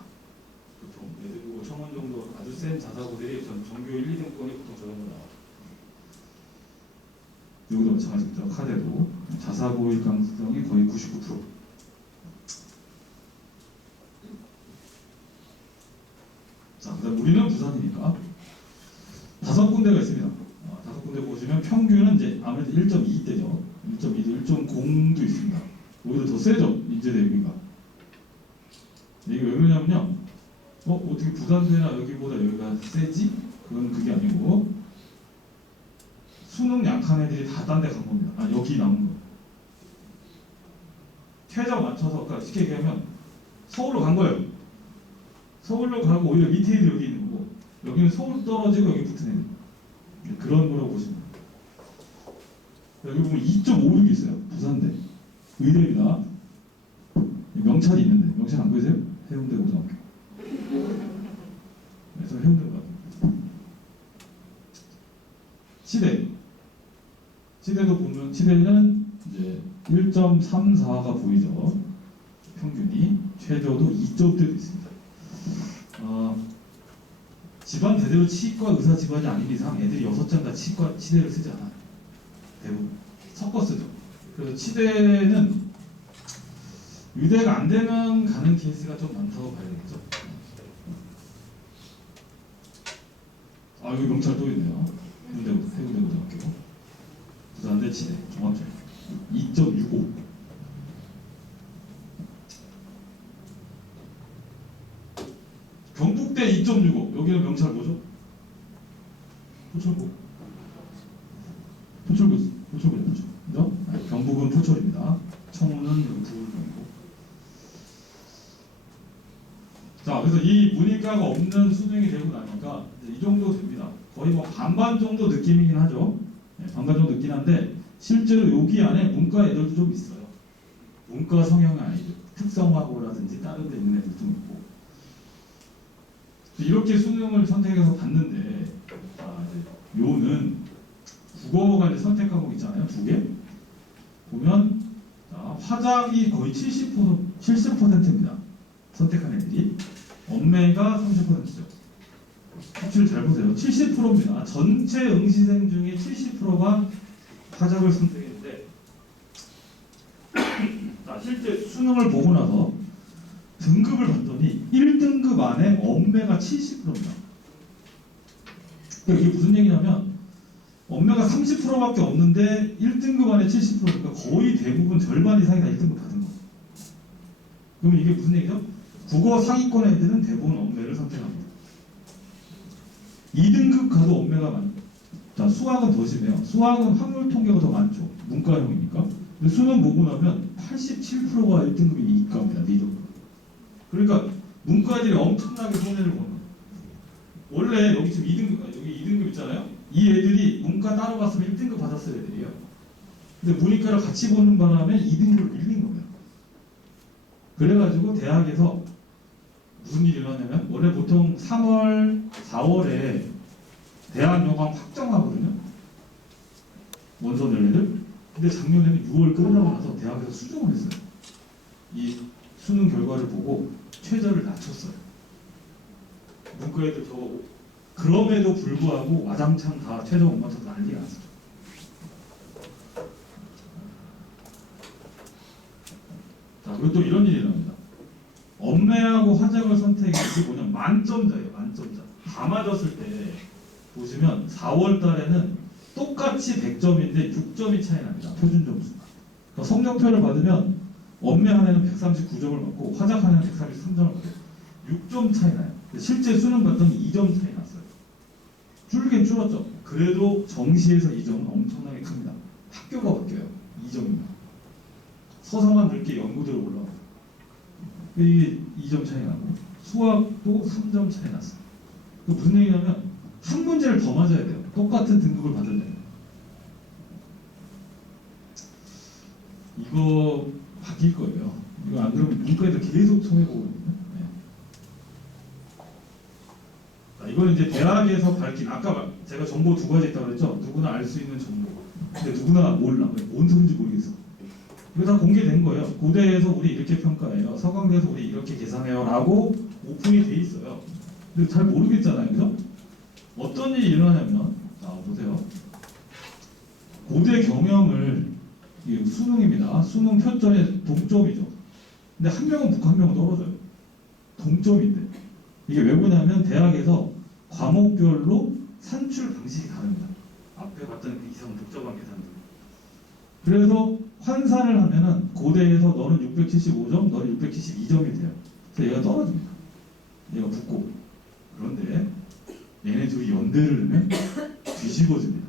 보통 외대국어, 청운 정도 아주 센 자사고들이 전교 1, 2등권이 보통 저 정도 나와요. 여기도 마찬가지입니다. 카대도 자사고일 가능성이 거의 99%. 자, 그다음 우리는 부산이니까 5군데가 있습니다. 5군데 보시면 평균은 이제 아무래도 1.2대죠. 1.2도 1.0도 있습니다. 오히려 더 세죠. 인제대 여기가. 이게 왜 그러냐면요. 어떻게 부산대나 여기보다 여기가 세지? 그게 아니고 수능 약한 애들이 다 딴 데 간 겁니다. 여기 나온 거. 최저 맞춰서 그러니까 쉽게 얘기하면 서울로 간 거예요. 서울로 가고 오히려 밑에 애들 여기 있는 거고 여기는 서울 떨어지고 여기 붙은 애들. 그런 거라고 보시면 돼요. 여기 보면 2.56이 있어요. 부산대. 의대입니다. 명찰이 있는데 명찰 안 보이세요? 해운대 고등학교. 그래서 해운대 고등학교. 치대도 보면 치대는 이제 1.34가 보이죠. 평균이. 최저도 2점대도 있습니다. 집안 대대로 치과 의사 집안이 아닌 이상 애들이 6장 다 치대를 쓰지 않아요. 대부분 섞어 쓰죠. 그래서 치대는 의대가 안 되면 가는 케이스가 좀 많다고 봐야 되겠죠. 여기 명찰 또 있네요. 해운대 고등학교. 부산대 치대 종합전 2.65. 경북대 2.65. 여기는 명찰 뭐죠? 포철고죠. 그죠? 경북은 포철입니다. 청운은 부울경이고. 자, 그래서 이 문이과가 없는 수능이 되고 나니까 이 정도 됩니다. 거의 뭐 반반 정도 느낌이긴 하죠. 반반 정도 느끼긴 한데 실제로 여기 안에 문과 애들도 좀 있어요. 문과 성향의 아이들, 특성화고라든지 다른 데 있는 애들 좀 있고. 이렇게 수능을 선택해서 봤는데, 이제 요는 국어가 이제 선택 과목 있잖아요. 두 개. 보면 화작이 거의 70%입니다. 선택한 애들이. 언매가 30%죠. 확실히 잘 보세요. 70%입니다. 전체 응시생 중에 70%가 화작을 선택했는데 자, 실제 수능을 보고 나서 등급을 봤더니 1등급 안에 언매가 70%입니다. 이게 무슨 얘기냐면 언매가 30%밖에 없는데 1등급 안에 70%니까 거의 대부분 절반 이상이 다 1등급 받은 거예요. 그러면 이게 무슨 얘기죠? 국어 상위권 애들은 대부분 언매를 선택합니다. 2등급 가도 언매가 많죠. 자, 수학은 더 심해요. 수학은 확률 통계가 더 많죠. 문과형이니까. 근데 수능 보고 나면 87%가 1등급이 이과입니다. 리더. 그러니까 문과 애들이 엄청나게 손해를 보는 거예요. 원래 여기 지금 2등급, 여기 2등급 있잖아요. 이 애들이 문과 따로 갔으면 1등급 받았을 애들이에요. 근데 문이과를 같이 보는 바람에 2등급을 밀린 거예요. 그래가지고 대학에서 무슨 일이 일어나냐면 원래 보통 3월, 4월에 대학 요강 확정하거든요. 원서 낼 애들. 근데 작년에는 6월 끝나고 나서 대학에서 수정을 했어요. 이 수능 결과를 보고 최저를 낮췄어요. 문과 애들 저거 그럼에도 불구하고 와장창 다 최저 못 맞춰서 난리가 났어요. 자, 그리고 또 이런 일이 일어납니다. 언매하고 화작을 선택한 게 뭐냐면 만점자예요. 만점자. 다 맞았을 때 보시면 4월 달에는 똑같이 100점인데 6점이 차이 납니다. 표준 점수가. 그러니까 성적표를 받으면 언매 한 해는 139점을 받고 화작 한 해는 133점을 받아요. 6점 차이 나요. 실제 수능 봤더니 2점 차이 났어요. 줄긴 줄었죠. 그래도 정시에서 2점은 엄청나게 큽니다. 학교가 바뀌어요. 2점입니다. 서서만 넓게 연구대로 올라가요. 이게 2점 차이 나고 수학도 3점 차이 났어요. 그 무슨 얘기냐면 한 문제를 더 맞아야 돼요. 똑같은 등급을 받으려면. 이거 바뀔 거예요. 이거 안 그러면 문과에도 계속 손해보거든요. 네. 자, 이거는 이제 대학에서 밝힌 아까 제가 정보 두 가지 있다고 그랬죠. 누구나 알 수 있는 정보. 근데 누구나 몰라. 뭔 소리인지 모르겠어. 이거 다 공개된 거예요. 고대에서 우리 이렇게 평가해요. 서강대에서 우리 이렇게 계산해요. 라고 오픈이 돼 있어요. 근데 잘 모르겠잖아요. 그죠? 어떤 일이 일어나냐면, 자, 보세요. 고대 경영을, 이게 수능입니다. 수능 표점에 동점이죠. 근데 한 명은 붙고 한 명은 떨어져요. 동점인데. 이게 왜 그러냐면, 대학에서 과목별로 산출 방식이 다릅니다. 앞에 봤던 그 이상 복잡한 계산들. 그래서 환산을 하면은 고대에서 너는 675점, 너는 672점이 돼요. 그래서 얘가 떨어집니다. 얘가 붙고. 그런데 얘네 둘이 연대를 넣으면 뒤집어집니다.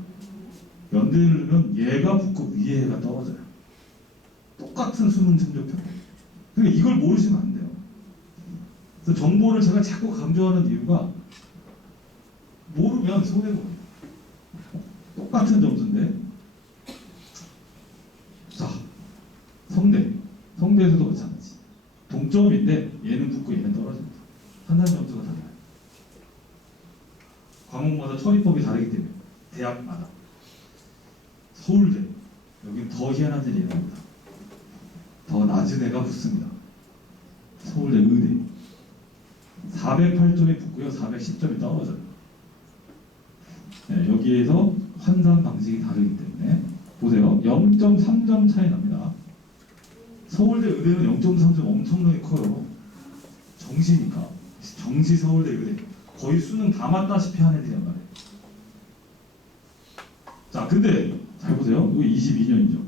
연대를 넣으면 얘가 붙고 위에 얘가 떨어져요. 똑같은 수능 성적표. 그러니까 이걸 모르시면 안 돼요. 그래서 정보를 제가 자꾸 강조하는 이유가 모르면 손해보거든요. 똑같은 점수인데 자, 성대에서도 마찬가지. 동점인데 얘는 붙고 얘는 떨어집니다. 판단 점수가 달라요. 과목마다 처리법이 다르기 때문에 대학마다. 서울대 여기는 더 희한한 일이 일어납니다. 더 낮은 애가 붙습니다. 서울대 의대 408점이 붙고요. 410점이 떨어져요. 네, 여기에서 환산 방식이 다르기 때문에 보세요. 0.3점 차이 납니다. 서울대 의대는 0.3점 엄청나게 커요. 정시니까. 정시 서울대 의대. 거의 수능 다 맞다시피 하는 애들이란 말이에요. 자, 근데 잘 보세요. 이거 22년이죠.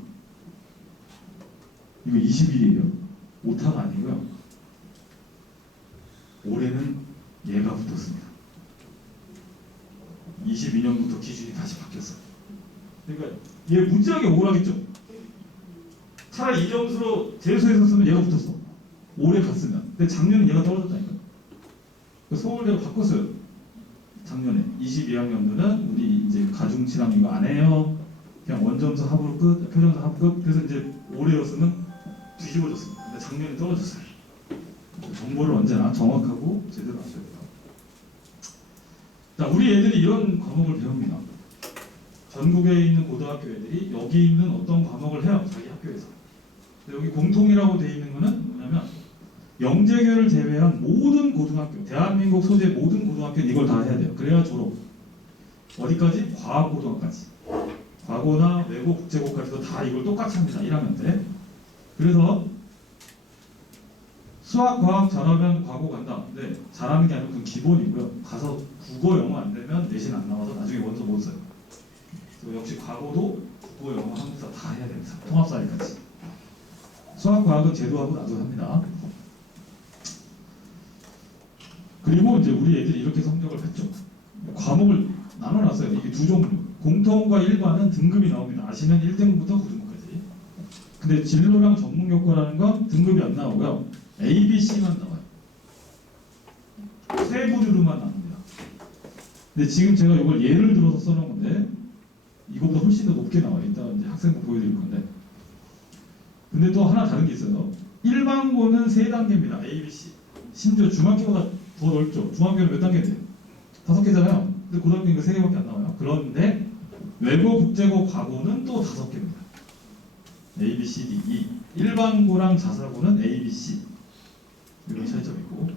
이거 21이에요. 오타가 아니고요. 올해는 얘가 붙었습니다. 22년부터 기준이 다시 바뀌었어요. 그러니까 얘 무지하게 억울하겠죠. 차라리 이 점수로 재수해서 쓰면 얘가 붙었어. 올해 갔으면. 근데 작년에 얘가 떨어졌다니까. 서울대가 바꿨어요. 작년에 22학년도는 우리 이제 가중치랑 이거 안 해요. 그냥 원점수 합으로 끝, 표정수 합 끝. 그래서 이제 올해였으면 뒤집어졌습니다. 근데 작년에 떨어졌어요. 정보를 언제나 정확하고 제대로 하셔야 돼요. 자, 우리 애들이 이런 과목을 배웁니다. 전국에 있는 고등학교 애들이 여기 있는 어떤 과목을 해요. 자기 학교에서. 근데 여기 공통이라고 되어 있는 거는 뭐냐면 영재교를 제외한 모든 고등학교, 대한민국 소재 모든 고등학교는 이걸 다 해야 돼요. 그래야 졸업. 어디까지? 과학고등학까지. 과고나 외고, 국제고까지도 다 이걸 똑같이 합니다. 1학년 때. 그래서 수학, 과학 잘하면 과고 간다. 근데 잘하는 게 아니고 그건 기본이고요. 가서 국어, 영어 안 되면 내신 안 나와서 나중에 원서 못 써요. 그래서 역시 과고도 국어, 영어, 한국사 다 해야 됩니다. 통합사회까지. 수학, 과학은 제도하고 나도 합니다. 그리고 이제 우리 애들이 이렇게 성적을 했죠. 과목을 나눠놨어요. 이게 두 종류. 공통과 일반은 등급이 나옵니다. 아시는 1등급부터 9등급까지. 근데 진로랑 전문교과라는 건 등급이 안 나오고요. A, B, C만 나와요. 세 부류로만 나옵니다. 근데 지금 제가 이걸 예를 들어서 써놓은 건데 이거보다 훨씬 더 높게 나와요. 이따 이제 학생들 보여드릴 건데. 근데 또 하나 다른 게 있어요. 일반고는 세 단계입니다. A, B, C. 심지어 중학교보다 더 넓죠. 중학교는 몇 단계 돼요? 5개잖아요. 근데 고등학교는 3개밖에 안 나와요. 그런데 외고, 국제고, 과고는 또 5개입니다. A, B, C, D, E. 일반고랑 자사고는 A, B, C. 이런 차이점이 있고.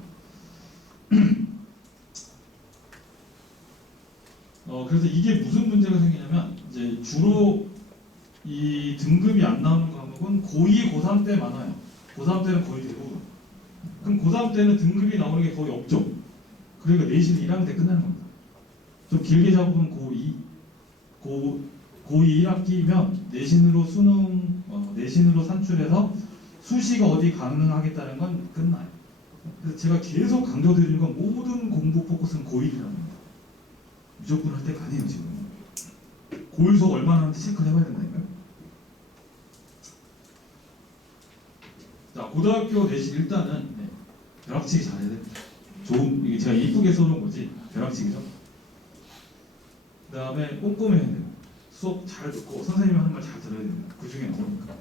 그래서 이게 무슨 문제가 생기냐면 이제 주로 이 등급이 안 나오는 과목은 고2, 고3 때 많아요. 고3 때는 거의 대부분. 그럼 고3 때는 등급이 나오는 게 거의 없죠. 그러니까 내신이 1학년 때 끝나는 겁니다. 좀 길게 잡으면 고2 1학기면 내신으로 내신으로 산출해서 수시가 어디 가능하겠다는 건 끝나요. 그래서 제가 계속 강조드리는 건 모든 공부 포커스는 고1이라는 겁니다. 무조건 할 때가 아니에요 지금. 고1 수업 얼마나 하는지 체크를 해봐야 된다니까요. 자, 고등학교 내신 일단은 벼락치기 잘해야 됩니다. 이게 제가 이쁘게 써놓은 거지 벼락치기죠. 그 다음에 꼼꼼해야 돼요. 수업 잘 듣고 선생님이 하는 말 잘 들어야 됩니다. 그 중에 나오니까.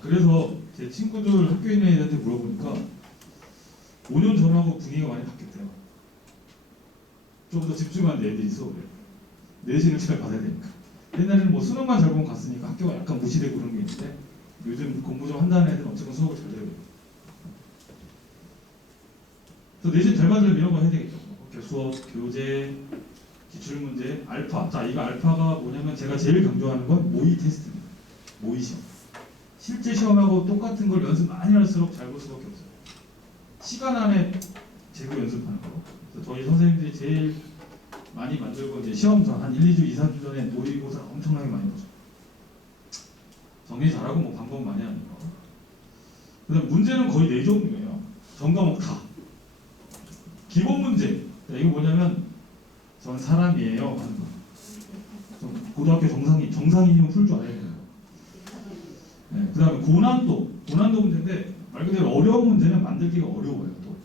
그래서 제 친구들 학교에 있는 애들한테 물어보니까 5년 전하고 분위기가 많이 바뀌었대요. 좀 더 집중하는 애들이 수업에 내신을 잘 받아야 되니까. 옛날에는 뭐 수능만 잘 보면 갔으니까 학교가 약간 무시되고 그런 게 있는데 요즘 공부 좀 한다는 애들은 어쨌든 수업을 잘 들어야 돼요. 또 내신 잘 받으려면 이런 거 해야 되겠죠. 수업, 교재, 기출문제, 알파. 자, 이거 알파가 뭐냐면 제가 제일 강조하는 건 모의 테스트입니다. 모의 시험. 실제 시험하고 똑같은 걸 연습 많이 할수록 잘 볼 수밖에 없어요. 시간 안에 재고 연습하는 거. 그래서 저희 선생님들이 제일 많이 만들고 이제 시험 전 한 1, 2주, 2, 3주 전에 모의고사 엄청나게 많이 보죠. 정리 잘하고 뭐 방법 많이 하는 거. 그다음 문제는 거의 4종류예요. 전 과목 다. 기본 문제. 이거 뭐냐면 전 사람이에요 하는 거. 고등학교 정상이면 풀 줄 알아야 돼요. 네, 그 다음에 고난도 문제인데 말 그대로 어려운 문제는 만들기가 어려워요. 또.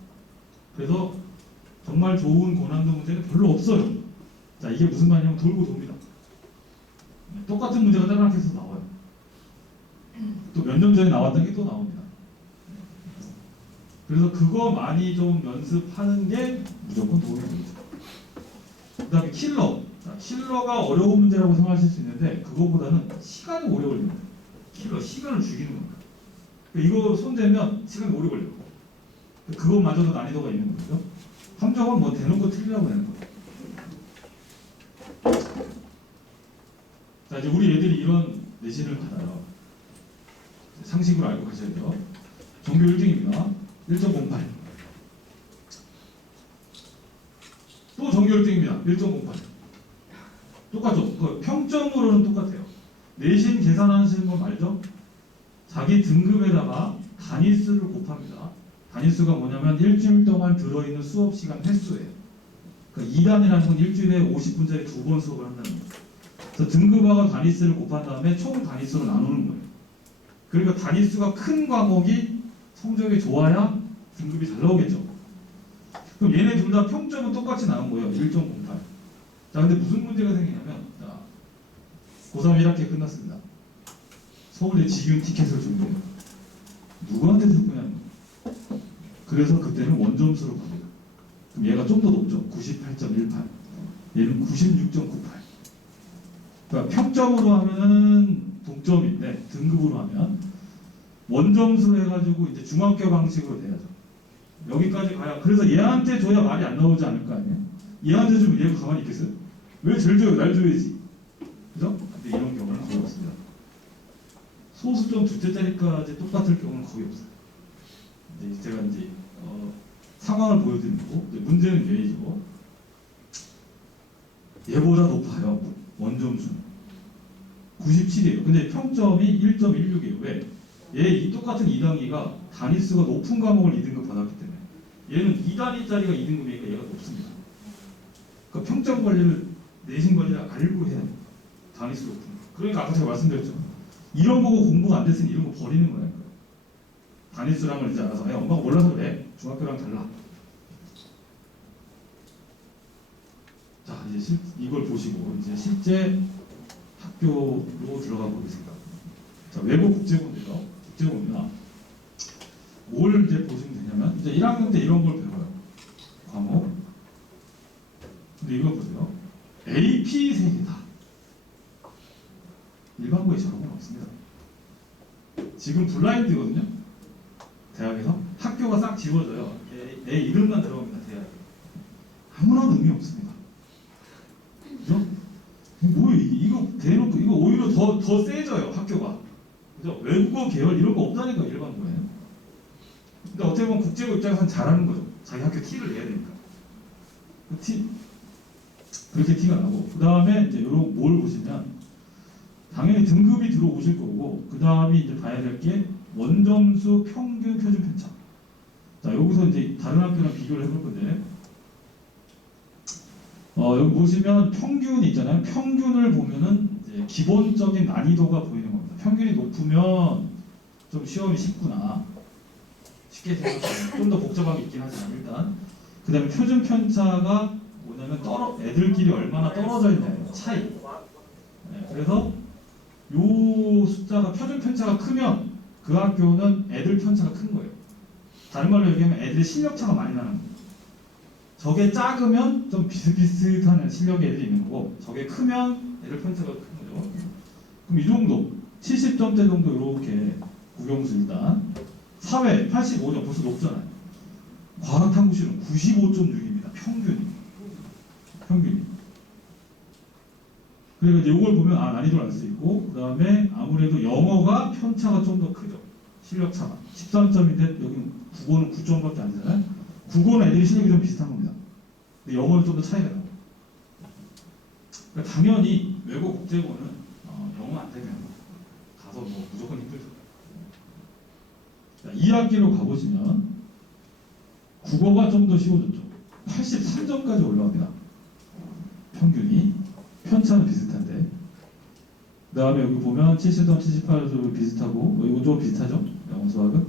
그래서 정말 좋은 고난도 문제는 별로 없어요. 자, 이게 무슨 말이냐면 돌고 돕니다. 네, 똑같은 문제가 다른 학교에서 나와요. 또 몇 년 전에 나왔던 게 또 나옵니다. 그래서 그거 많이 좀 연습하는 게 무조건 도움이 됩니다. 그 다음에 킬러. 자, 킬러가 어려운 문제라고 생각하실 수 있는데 그거보다는 시간이 오래 걸립니다. 킬러, 시간을 죽이는 겁니다. 이거 손대면 시간이 오래 걸려요. 그것마저도 난이도가 있는 거죠. 함정은 뭐 대놓고 틀리라고 되는 거예요. 자, 이제 우리 애들이 이런 내신을 받아요. 상식으로 알고 가셔야 돼요. 전교 1등입니다. 1.08. 또 전교 1등입니다. 1.08. 똑같죠? 그 평점으로는 똑같아요. 내신 계산하시는 건 알죠? 자기 등급에다가 단위수를 곱합니다. 단위수가 뭐냐면 일주일 동안 들어있는 수업 시간 횟수예요. 그러니까 2단이라는 건 일주일에 50분짜리 2번 수업을 한다는 거예요. 그래서 등급하고 단위수를 곱한 다음에 총 단위수로 나누는 거예요. 그러니까 단위수가 큰 과목이 성적이 좋아야 등급이 잘 나오겠죠. 그럼 얘네 둘 다 평점은 똑같이 나온 거예요. 1.08. 자, 근데 무슨 문제가 생기냐면, 자, 고3 1학기 끝났습니다. 서울에 직윤 티켓을 준대요. 누구한테 줄 거냐는 거예요. 그래서 그때는 원점수로 갑니다. 그럼 얘가 좀 더 높죠. 98.18. 얘는 96.98. 그러니까 평점으로 하면은 동점인데 등급으로 하면 원점수로 해가지고 이제 중학교 방식으로 내야죠. 여기까지 가야. 그래서 얘한테 줘야 말이 안 나오지 않을 거 아니에요. 얘한테 주면 얘가 가만히 있겠어요? 왜 절 줘요? 날 줘야지. 그죠? 근데 이런 경우는 거의 없습니다. 소수점 둘째 자리까지 똑같을 경우는 거의 없어요. 이제 제가 이제 상황을 보여드리는 거고, 이제 문제는 얘죠. 얘보다 높아요. 원점수는 97이에요. 근데 평점이 1.16이에요. 왜? 얘 이 똑같은 2단계가 단위수가 높은 과목을 2등급 받았기 때문에 얘는 2단위짜리가 2등급이니까 얘가 높습니다. 그러니까 평점 관리를 내신 관리를 알고 해야 돼요. 단위수 높은 거. 그러니까 아까 제가 말씀드렸죠. 이런 거고 공부가 안 됐으니 이런 거 버리는 거예요. 단위수랑을 이제 알아서 엄마가 몰라서 그래. 중학교랑 달라. 자, 이제 이걸 보시고 이제 실제 학교로 들어가 보겠습니다. 자, 외국 국제고인데요. 국제고입니다. 뭘 이제 보시면 되냐면 이제 1학년 때 이런 걸 배워요. 과목. 근데 이거 보세요. AP 세 개다. 일반고에 저런 건 없습니다. 지금 블라인드거든요. 대학에서 학교가 싹 지워져요. 애 이름만 들어갑니다. 대학. 아무런 의미 없습니다. 그죠? 뭐예요 이거 대놓고 이거 오히려 더 세져요 학교가. 그죠? 외국어 계열 이런 거 없다니까 일반고에. 근데 어떻게 보면 국제고 입장에서는 잘하는 거죠. 자기 학교 티를 내야 되니까. 그렇게 티가 나고 그 다음에 이제 요런 뭘 보시면 당연히 등급이 들어오실 거고 그 다음에 이제 봐야 될 게 원점수 평균 표준 편차. 자 여기서 이제 다른 학교랑 비교를 해볼 건데 여기 보시면 평균이 있잖아요. 평균을 보면은 이제 기본적인 난이도가 보이는 겁니다. 평균이 높으면 좀 시험이 쉽구나. 쉽게 생각하면 좀 더 복잡한 게 있긴 하지만 일단 그 다음에 표준 편차가 뭐냐면 애들끼리 얼마나 떨어져 있냐예요. 차이. 네, 그래서 요 숫자가 표준 편차가 크면 그 학교는 애들 편차가 큰 거예요. 다른 말로 얘기하면 애들의 실력 차가 많이 나는 거예요. 저게 작으면 좀 비슷비슷한 실력의 애들이 있는 거고 저게 크면 애들 편차가 큰 거죠. 그럼 이 정도 70점대 정도 이렇게 국영수 일단 사회 85점 벌써 높잖아요. 과학탐구실은 95.6입니다. 평균이. 그리고 이제 이걸 보면 난이도를 알 수 있고 그 다음에 아무래도 영어가 편차가 좀 더 크죠. 실력 차가 13점인데 여기는 국어는 9점밖에 안 되잖아요. 국어는 애들이 실력이 좀 비슷한 겁니다. 근데 영어는 좀 더 차이가 나고. 그러니까 당연히 외국 국제고는 영어 안 되면 가서 뭐 무조건 힘들죠. 2학기로 가보시면 국어가 좀 더 쉬워졌죠. 83점까지 올라갑니다. 평균이. 편차는 비슷한데 그 다음에 여기 보면 70점, 78점 비슷하고 이거 좀 비슷하죠? 영어, 수학은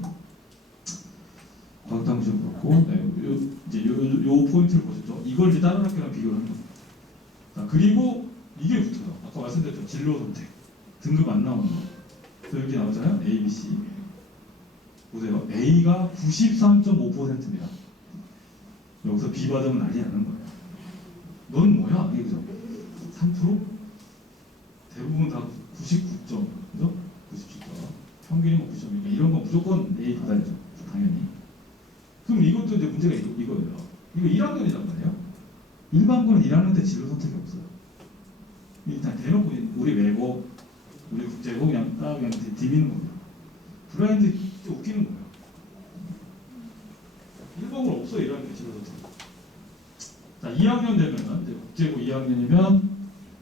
과학탐구실 그렇고 이제 요 포인트를 보셨죠? 이걸 이제 다른 학교랑 비교를 하는 겁니다. 자, 그리고 이게 붙어요. 아까 말씀드렸죠? 진로 선택 등급 안 나오는 거. 그래서 여기 나오잖아요. A, B, C 보세요. A가 93.5%입니다. 여기서 B 받으면 난리 나는 거예요. 넌 뭐야? 이게 그죠? 3%? 대부분 다 99점, 그죠? 97점. 평균이 뭐 9점이니까 이런 거 무조건 A 받아야죠. 당연히. 그럼 이것도 이제 문제가 이거예요. 이거 1학년이란 말이에요. 일반고는 1학년 때 진로 선택이 없어요. 일단 대놓고 우리 외고, 우리 국제고 그냥 딱 그냥 디비는 겁니다. 블라인드 웃기는 거예요. 일반고는 없어요. 1학년 때 진로 선택. 자, 2학년 되면은 이제 국제고 2학년이면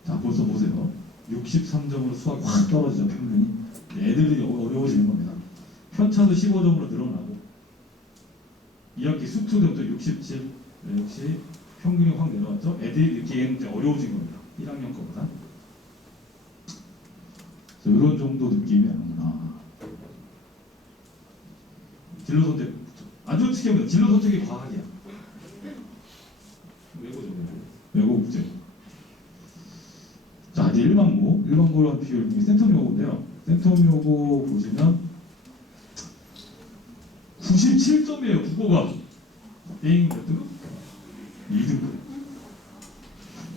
자 벌써 보세요. 63점으로 수학이 확 떨어지죠. 평균이. 애들이 어려워지는 겁니다. 편차도 15점으로 늘어나고 2학기 수투도 67. 역시 평균이 확 내려왔죠. 애들이 느끼기에는 이제 어려워진 겁니다. 1학년 거보다. 이런 정도 느낌이 나는구나. 진로 선택. 아주 어떻게 보면 진로 선택이 과학이야. 외고죠. 외고 국제. 이제 일반고랑 비율, 센텀 요고인데요. 센텀 요고 보시면 97점이에요. 국어가 땡 몇 등급? 2등급.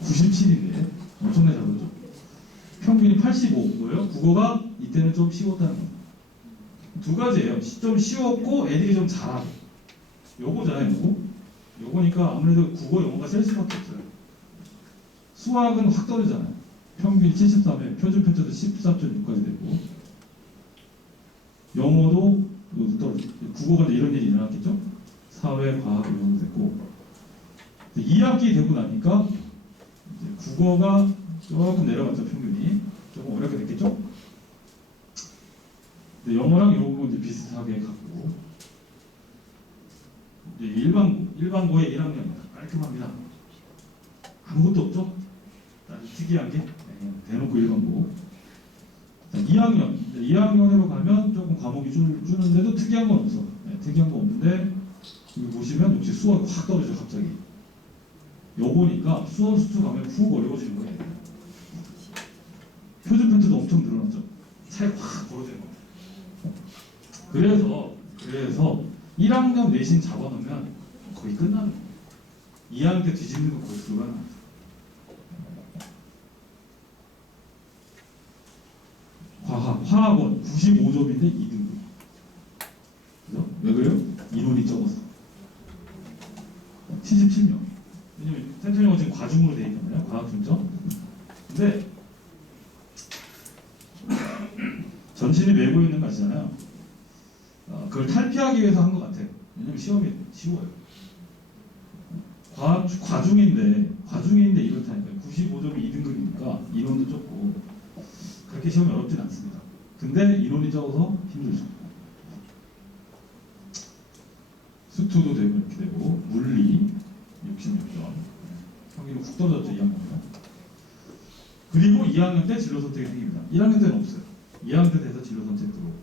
97이네. 엄청나게 잘했죠. 평균이 85고요. 국어가 이때는 좀 쉬웠다는 거. 두 가지예요. 좀 쉬웠고 애들이 좀 잘하고. 요거잖아요. 요거니까 아무래도 국어, 영어가 셀 수밖에 없어요. 수학은 확 떨어지잖아요. 평균이 73에 표준 편차도 14.6까지 되고, 영어도 떨어지고, 국어가 이런 일이 일어났겠죠? 사회, 과학 이런 거 됐고, 2학기 되고 나니까 이제 국어가 조금 내려갔죠. 평균이 조금 어렵게 됐겠죠? 근데 영어랑 이런 거 이제 비슷하게 갔고, 이제 일반고의 1학년입니다. 깔끔합니다. 아무것도 없죠? 특이한 게 대놓고 일반고. 2학년으로 가면 조금 과목이 주는데도 특이한 건 없어. 특이한 거 없는데 여기 보시면 역시 수학이 확 떨어져 갑자기. 요거니까 수원 수투 가면 훅 어려워지는 거예요. 표준 편차도 엄청 늘어났죠. 차이가 확 벌어지는 거예요. 그래서 1학년 내신 잡아놓으면 거의 끝나는 거예요. 2학년 때 뒤집는 거 거의 불가능합니다. 화학원 95점인데 2등급. 그죠? 왜 그래요? 인원이 적어서. 77명. 왜냐면 센터영어 지금 과중으로 되어 있잖아요. 과학 중점. 근데 전신이 메고 있는 거 아시잖아요. 그걸 탈피하기 위해서 한 것 같아요. 왜냐면 시험이 쉬워요. 과중인데 이렇다니까요. 95점이 2등급이니까 인원도 적고 그렇게 시험이 어렵진 않습니다. 근데 인원이 적어서 힘들죠. 수투도 되고 이렇게 되고 물리 66점 평균이 훅 떨어졌죠. 2학년은. 그리고 2학년 때 진로 선택이 생깁니다. 1학년 때는 없어요. 2학년 때 돼서 진로 선택 들어오고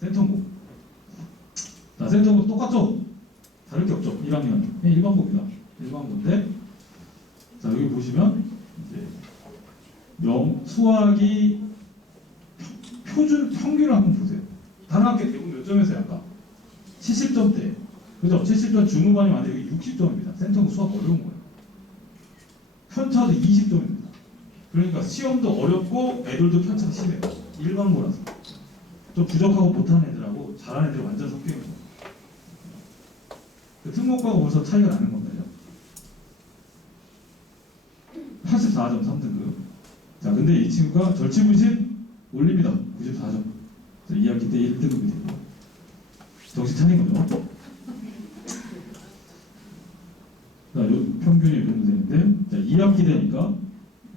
센텀고. 자, 센텀고 똑같죠? 다를 게 없죠. 1학년 일반고입니다. 일반고인데 자 여기 보시면 이제 수학이 표준 평균을 한번 보세요. 단학교 대부분 몇 점에서요? 아까 70점대. 그죠? 70점 중후반이 많은데 여기 60점입니다. 센터고 수학 어려운 거예요. 편차도 20점입니다. 그러니까 시험도 어렵고 애들도 편차가 심해요. 일반고라서. 좀 부족하고 못하는 애들하고 잘하는 애들이 완전 섞여 있는 거예요. 그 특목고하고 벌써 차이가 나는 겁니다. 84점 3등급. 자, 근데 이 친구가 절치부심 올립니다. 94점. 2학기 때 1등급이 되고. 정신 차린 거죠. 자, 요 평균이 이 정도 되는데, 자, 2학기 되니까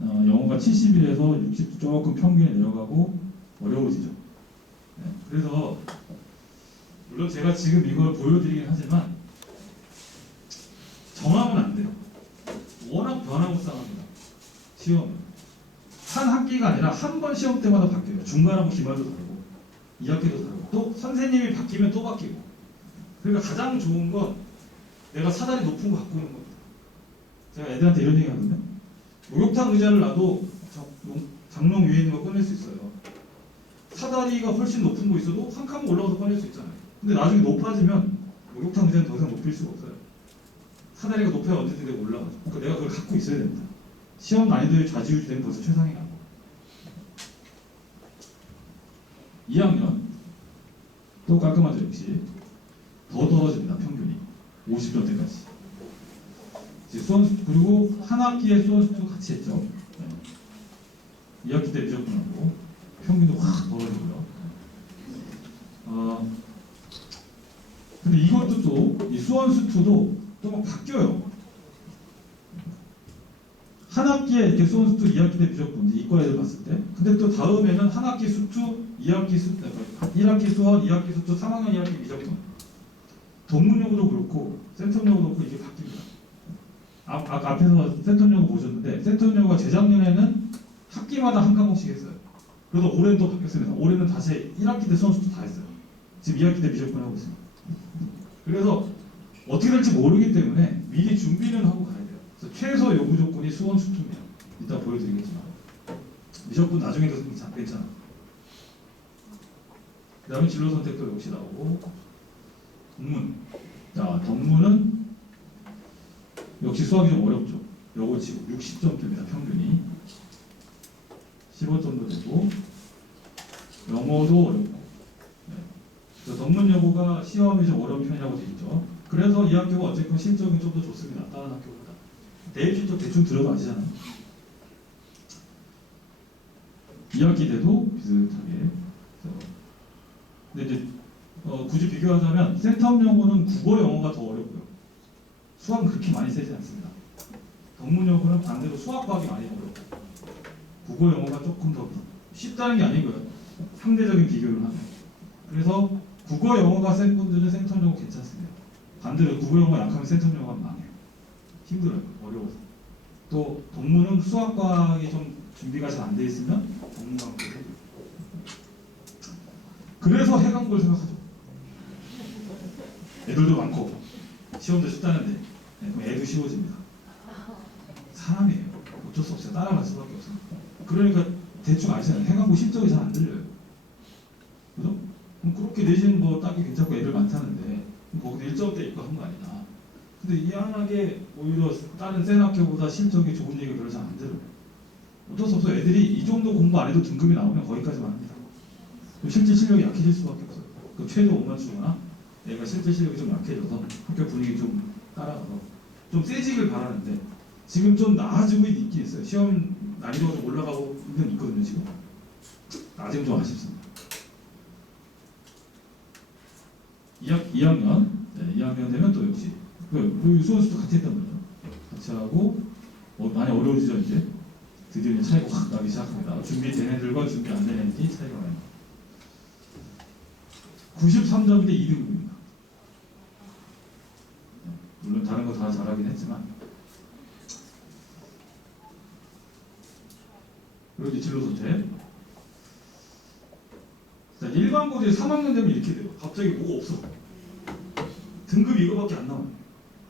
영어가 71에서 60 조금 평균에 내려가고 어려워지죠. 네, 그래서 물론 제가 지금 이걸 보여드리긴 하지만 정하면 안 돼요. 워낙 변화무쌍합니다. 시험은 한 학기가 아니라 한 번 시험 때마다 바뀌어요. 중간하고 기말도 다르고 2학기도 다르고 또 선생님이 바뀌면 또 바뀌고. 그러니까 가장 좋은 건 내가 사다리 높은 거 갖고 있는 겁니다. 제가 애들한테 이런 얘기 하거든요. 목욕탕 의자를 놔도 장롱 위에 있는 거 꺼낼 수 있어요. 사다리가 훨씬 높은 거 있어도 한 칸만 올라가서 꺼낼 수 있잖아요. 근데 나중에 높아지면 목욕탕 의자는 더 이상 높일 수가 없어요. 사다리가 높아야 언제든지 올라가죠. 그러니까 내가 그걸 갖고 있어야 됩니다. 시험 난이도에 좌지우지 되면 벌써 최상위 간 거예요. 2학년 또 깔끔하죠. 역시 더 떨어집니다. 평균이 50점대까지. 그리고 한 학기에 수원수도 같이 했죠. 네. 2학기 때 미적분하고 평균도 확 벌어지고요. 근데 이것도 또 이 수원수투도 또 막 바뀌어요. 한 학기에 이렇게 수원수투 2학기 때 미적분 이과 애들 봤을 때, 근데 또 다음에는 한 학기 수투, 2학기 수투, 1학기 수원, 2학기 수투, 3학년 2학기 미적분. 동문용어도 그렇고 센텀용어도 그렇고 이게 바뀝니다. 앞에서 센텀용어 보셨는데 센텀용어가 재작년에는 학기마다 한 과목씩 했어요. 그래서 올해는 또 바뀌었습니다. 올해는 다시 1학기 때 수원수투 다 했어요. 지금 2학기 때 미적분 하고 있습니다. 그래서 어떻게 될지 모르기 때문에 미리 준비는 하고 가야 돼요. 그래서 최소 요구 조건이 수원수투입니다. 이따 보여드리겠지만 미적분 나중에도 괜찮아. 그 다음에 진로 선택도 역시 나오고 덕문. 자, 덕문은 역시 수학이 좀 어렵죠. 요거 지금 60점대입니다. 평균이 15점도 되고 영어도 어렵고. 네. 덕문 여고가 시험이 좀 어려운 편이라고 되어 있죠. 그래서 이 학교가 어쨌건 실적이 좀 더 좋습니다. 다른 학교보다. 대입 실적 대충 들어도 아시잖아요. 2학기 때도 비슷하게. 근데 이제 굳이 비교하자면 센텀 영어는 국어 영어가 더 어렵고요. 수학은 그렇게 많이 세지 않습니다. 덕문 영어는 반대로 수학 과학이 많이 어렵고 국어 영어가 조금 더 쉽다는 게 아니고요. 상대적인 비교를 하면. 그래서 국어 영어가 센 분들은 센텀 영어 괜찮습니다. 반대로 국어 영어가 약하면 센텀 영어가 망해요. 힘들어요. 어려워서. 또 덕문은 수학 과학이 좀 준비가 잘 안 돼 있으면 덕문 과학도 해요. 그래서 해강고를 생각하죠. 애들도 많고 시험도 쉽다는데 그럼 애도 쉬워집니다. 사람이에요. 어쩔 수 없어요. 따라갈 수밖에 없어요. 그러니까 대충 아시잖아요. 해강고 실적이 잘 안 들려요. 그죠? 그럼 그렇게 내신 뭐 딱히 괜찮고 애들 많다는데 거기도 1점대 있고 한 거 아니냐. 근데 이상하게 오히려 다른 센 학교보다 실적이 좋은 얘기가 별로 잘 안 들어요. 어쩔 수 없어요. 애들이 이 정도 공부 안 해도 등급이 나오면 거기까지만 합니다. 실제 실력이 약해질 수밖에 없어요. 그 최저 못 맞추거나 얘가 실제 실력이 좀 약해져서 학교 분위기 좀 따라가서 좀 세지길 바라는데 지금 좀 나아지고 있긴 있어요. 시험 난이도가 좀 올라가고 있거든요. 지금 아직은 좀 아쉽습니다. 2학년 네, 2학년 되면 또 역시 수원수도 같이 했단 말이에요. 같이 하고 많이 어려워지죠. 이제 드디어 이제 차이가 확 나기 시작합니다. 준비된 애들과 준비 안 된 애들이 차이가 나요. 93점인데 2등급입니다. 물론 다른 거 다 잘하긴 했지만. 그리고 이제 진로 선택. 자, 일반 고대 3학년 되면 이렇게 돼요. 갑자기 뭐가 없어. 등급이 이거밖에 안 나와요.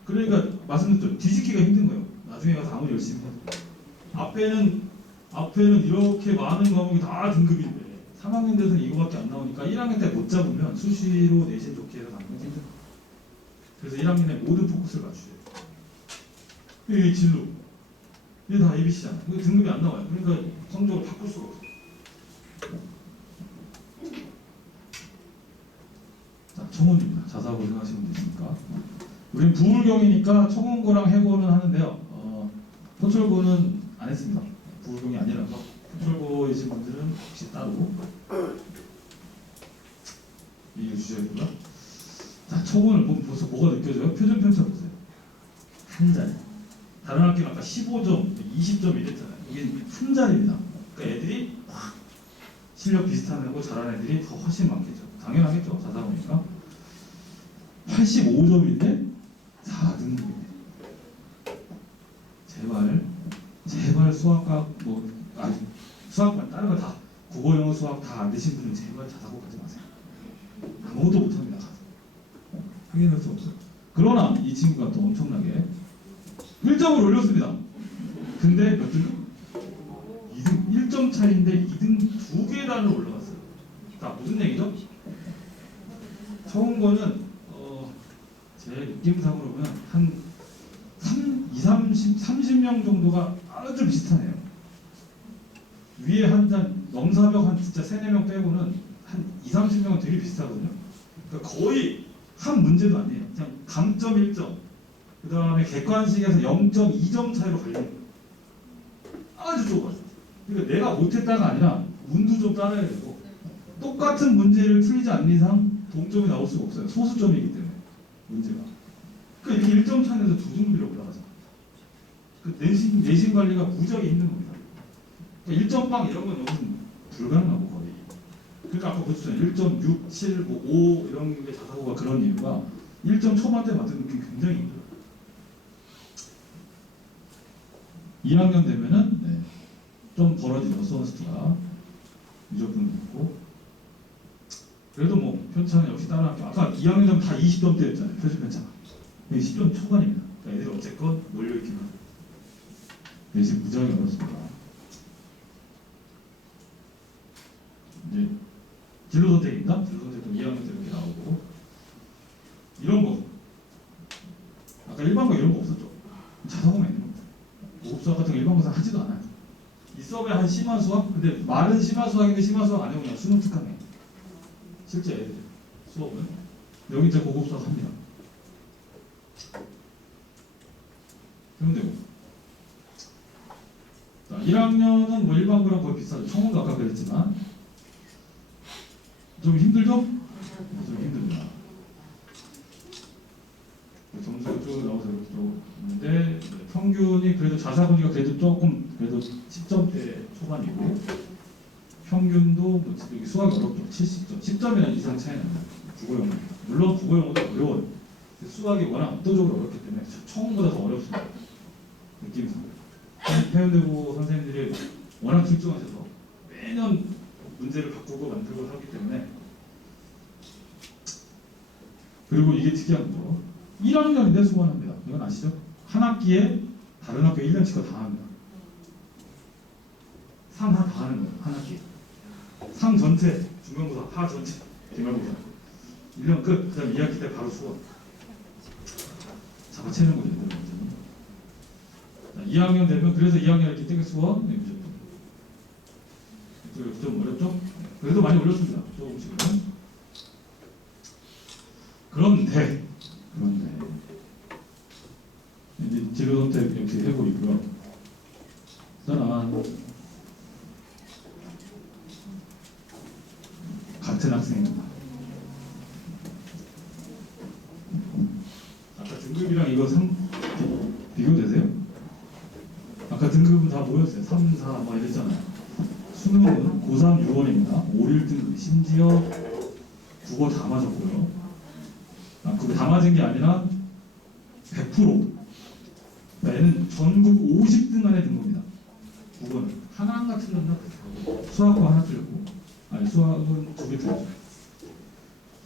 그러니까 말씀드렸죠. 뒤집기가 힘든 거예요. 나중에 가서 아무리 열심히 해도. 앞에는 이렇게 많은 과목이 다 등급인데 3학년 돼서는 이거밖에 안 나오니까 1학년 때 못 잡으면 수시로 내신 좋게 해서 가는 건 힘들어요. 그래서 1학년에 모든 포커스를 맞추셔야 돼요. 이게 진로. 이게 다 ABC잖아요. 이게 등급이 안 나와요. 그러니까 성적을 바꿀 수가 없어요. 자, 청원입니다. 자사고 생각하시면 되십니까? 우린 부울경이니까 청원고랑 해고는 하는데요. 포철고는 안 했습니다. 부울경이 아니라서 포철고이신 분들은 혹시 따로 이해 주셔야겠고요. 자, 청원을 보면 벌써 뭐가 느껴져요? 표준 편차 보세요. 한 자리. 다른 학교는 아까 15점, 20점 이랬잖아요. 이게 한 자리입니다. 그러니까 애들이 확 실력 비슷한 애고 잘하는 애들이 더 훨씬 많겠죠. 당연하겠죠. 자사고니까. 85점인데 4등급이네. 제발 수학과 수학만 다른 거 다 국어, 영어, 수학 다 안 되신 분은 제발 자사고 가지 마세요. 아무것도 못합니다. 확인할 수 없어요. 그러나 이 친구가 또 엄청나게 1점을 올렸습니다. 근데 몇 등급? 2등, 1점 차이인데 2등 2계단을 올라갔어요. 자, 무슨 얘기죠? 처음 거는 제 느낌상으로 보면 한 30명 정도가 아주 비슷하네요. 위에 한 넘사벽 한 진짜 3-4명 빼고는 한 20-30명은 되게 비슷하거든요. 그러니까 거의 한 문제도 아니에요. 그냥 감점 1점, 그 다음에 객관식에서 0.2점 차이로 갈리는 거예요. 아주 좁아요. 그러니까 내가 못했다가 아니라 운도 좀 따라야 되고 똑같은 문제를 틀리지 않는 이상 동점이 나올 수가 없어요. 소수점이기 때문에 문제가. 그러니까 이렇게 1점 차이에서 2등급이 올라가죠. 그 내신 관리가 무지하게 힘든 겁니다. 그러니까 1.빵 이런 건 여기는 불가능하고 거의. 그러니까 아까 보셨잖아요. 1.6, 7, 5 이런 게 자사고가 그런 이유가 1점 초반대 만드는 게 굉장히 힘들어요. 2학년 되면은 좀 벌어지죠. 수원스트가 무조건 있고. 그래도 뭐 편차는 역시 다른 학교. 아까 2학년 되면 다 20점대였잖아요. 표준 편차가. 10점 초반입니다. 그러니까 애들이 어쨌건 몰려있기만. 내신 무지하게 어렵습니다. 이제 진로 선택입니다. 진로 선택도 2학년 때 이렇게 나오고 이런 거 아까 일반고 이런 거 없었죠. 자사고만 있는 겁니다. 고급수학 같은 거 일반고사 하지도 않아요. 있어봐야 한 심한 수학? 근데 말은 심한 수학인데 심한 수학 아니고 그냥 수능 특강해. 실제 애들 수업은 여기 이제 고급 수학 합니다. 그럼 되고. 자, 1학년은 뭐 일반고랑 거의 비슷하죠. 청원도 아까 그랬지만 좀 힘들죠? 좀 힘듭니다. 점수가 쭉 나와서 이렇게 쭉 있는데 평균이 그래도 자사고니까 그래도 조금 그래도 10점대 초반이고 평균도 뭐 여기 수학이 어렵죠. 70점, 10점이나 이상 차이 납니다. 국어 영어 물론 국어 영어도 어려워요. 수학이 워낙 압도적으로 어렵기 때문에 처음보다 더 어렵습니다. 느낌상 해운대고 선생님들이 워낙 출중하셔서 매년 문제를 바꾸고 만들고 하기 때문에 그리고 이게 특이한 거 1학년인데 수강합니다. 이건 아시죠? 한 학기에 다른 학교 1년치 거 다 합니다. 상 하나 다 하는 거예요. 한 학기. 상 전체, 중간고사, 하 전체, 기말고사. 1년 끝. 그 다음 2학기 때 바로 수강. 잡아채는 거죠. 2학년 되면 그래서 2학년 이렇게 땡겨 수강. 네, 무조건. 좀 어렵죠? 그래도 많이 올렸습니다. 조금씩은. 그런데 이제 진로 선택 이렇게 하고 있고요. 저는 같은 학생입니다. 아까 등급이랑 이거 비교되세요? 아까 등급은 다 모였어요. 3, 4 막 이랬잖아요. 수능은 고3 6월입니다. 5, 1등급 심지어 국어 다 맞았고요. 그거 다 맞은 게 아니라 100%. 얘는 전국 50등 안에 든 겁니다. 국어는 하나가 틀렸나? 수학과 하나 틀렸고, 아니 수학은 2개 틀렸죠.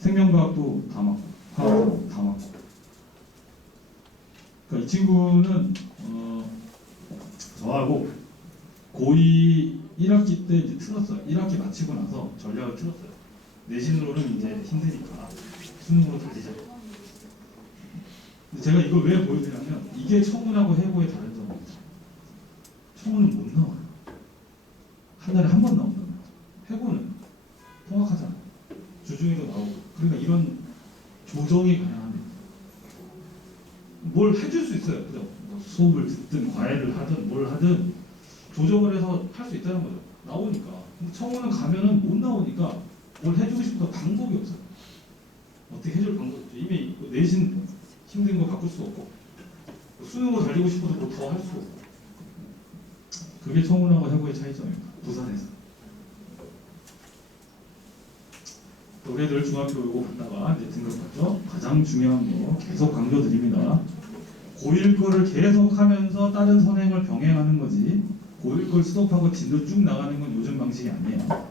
생명과학도 다 맞고, 화학도 다 맞고. 그러니까 이 친구는 저하고 고2 1학기 때 이제 틀었어요. 1학기 마치고 나서 전략을 틀었어요. 내신으로는 이제 힘드니까 수능으로 달리자. 제가 이걸 왜 보여드리냐면 이게 청운하고 해고의 다른 점입니다. 청운은 못 나와요. 한 달에 한 번 나온다고요. 해고는 통학하잖아요. 주중에도 나오고. 그러니까 이런 조정이 가능합니다. 뭘 해줄 수 있어요. 그죠? 뭐 수업을 듣든 과외를 하든 뭘 하든 조정을 해서 할 수 있다는 거죠. 나오니까. 근데 청운은 가면은 못 나오니까 뭘 해주고 싶어도 방법이 없어요. 어떻게 해줄 방법이 없죠. 이미 내신 힘든 거 바꿀 수 없고 수능으로 달리고 싶어도 뭐 더 할 수 없고 그게 청운하고 해고의 차이점입니다. 부산에서 우리 애들 중학교 요거 갔다가 이제 등급 받죠. 가장 중요한 거 계속 강조드립니다. 고1 거를 계속 하면서 다른 선행을 병행하는 거지 고1 걸 스톱하고 진도 쭉 나가는 건 요즘 방식이 아니에요.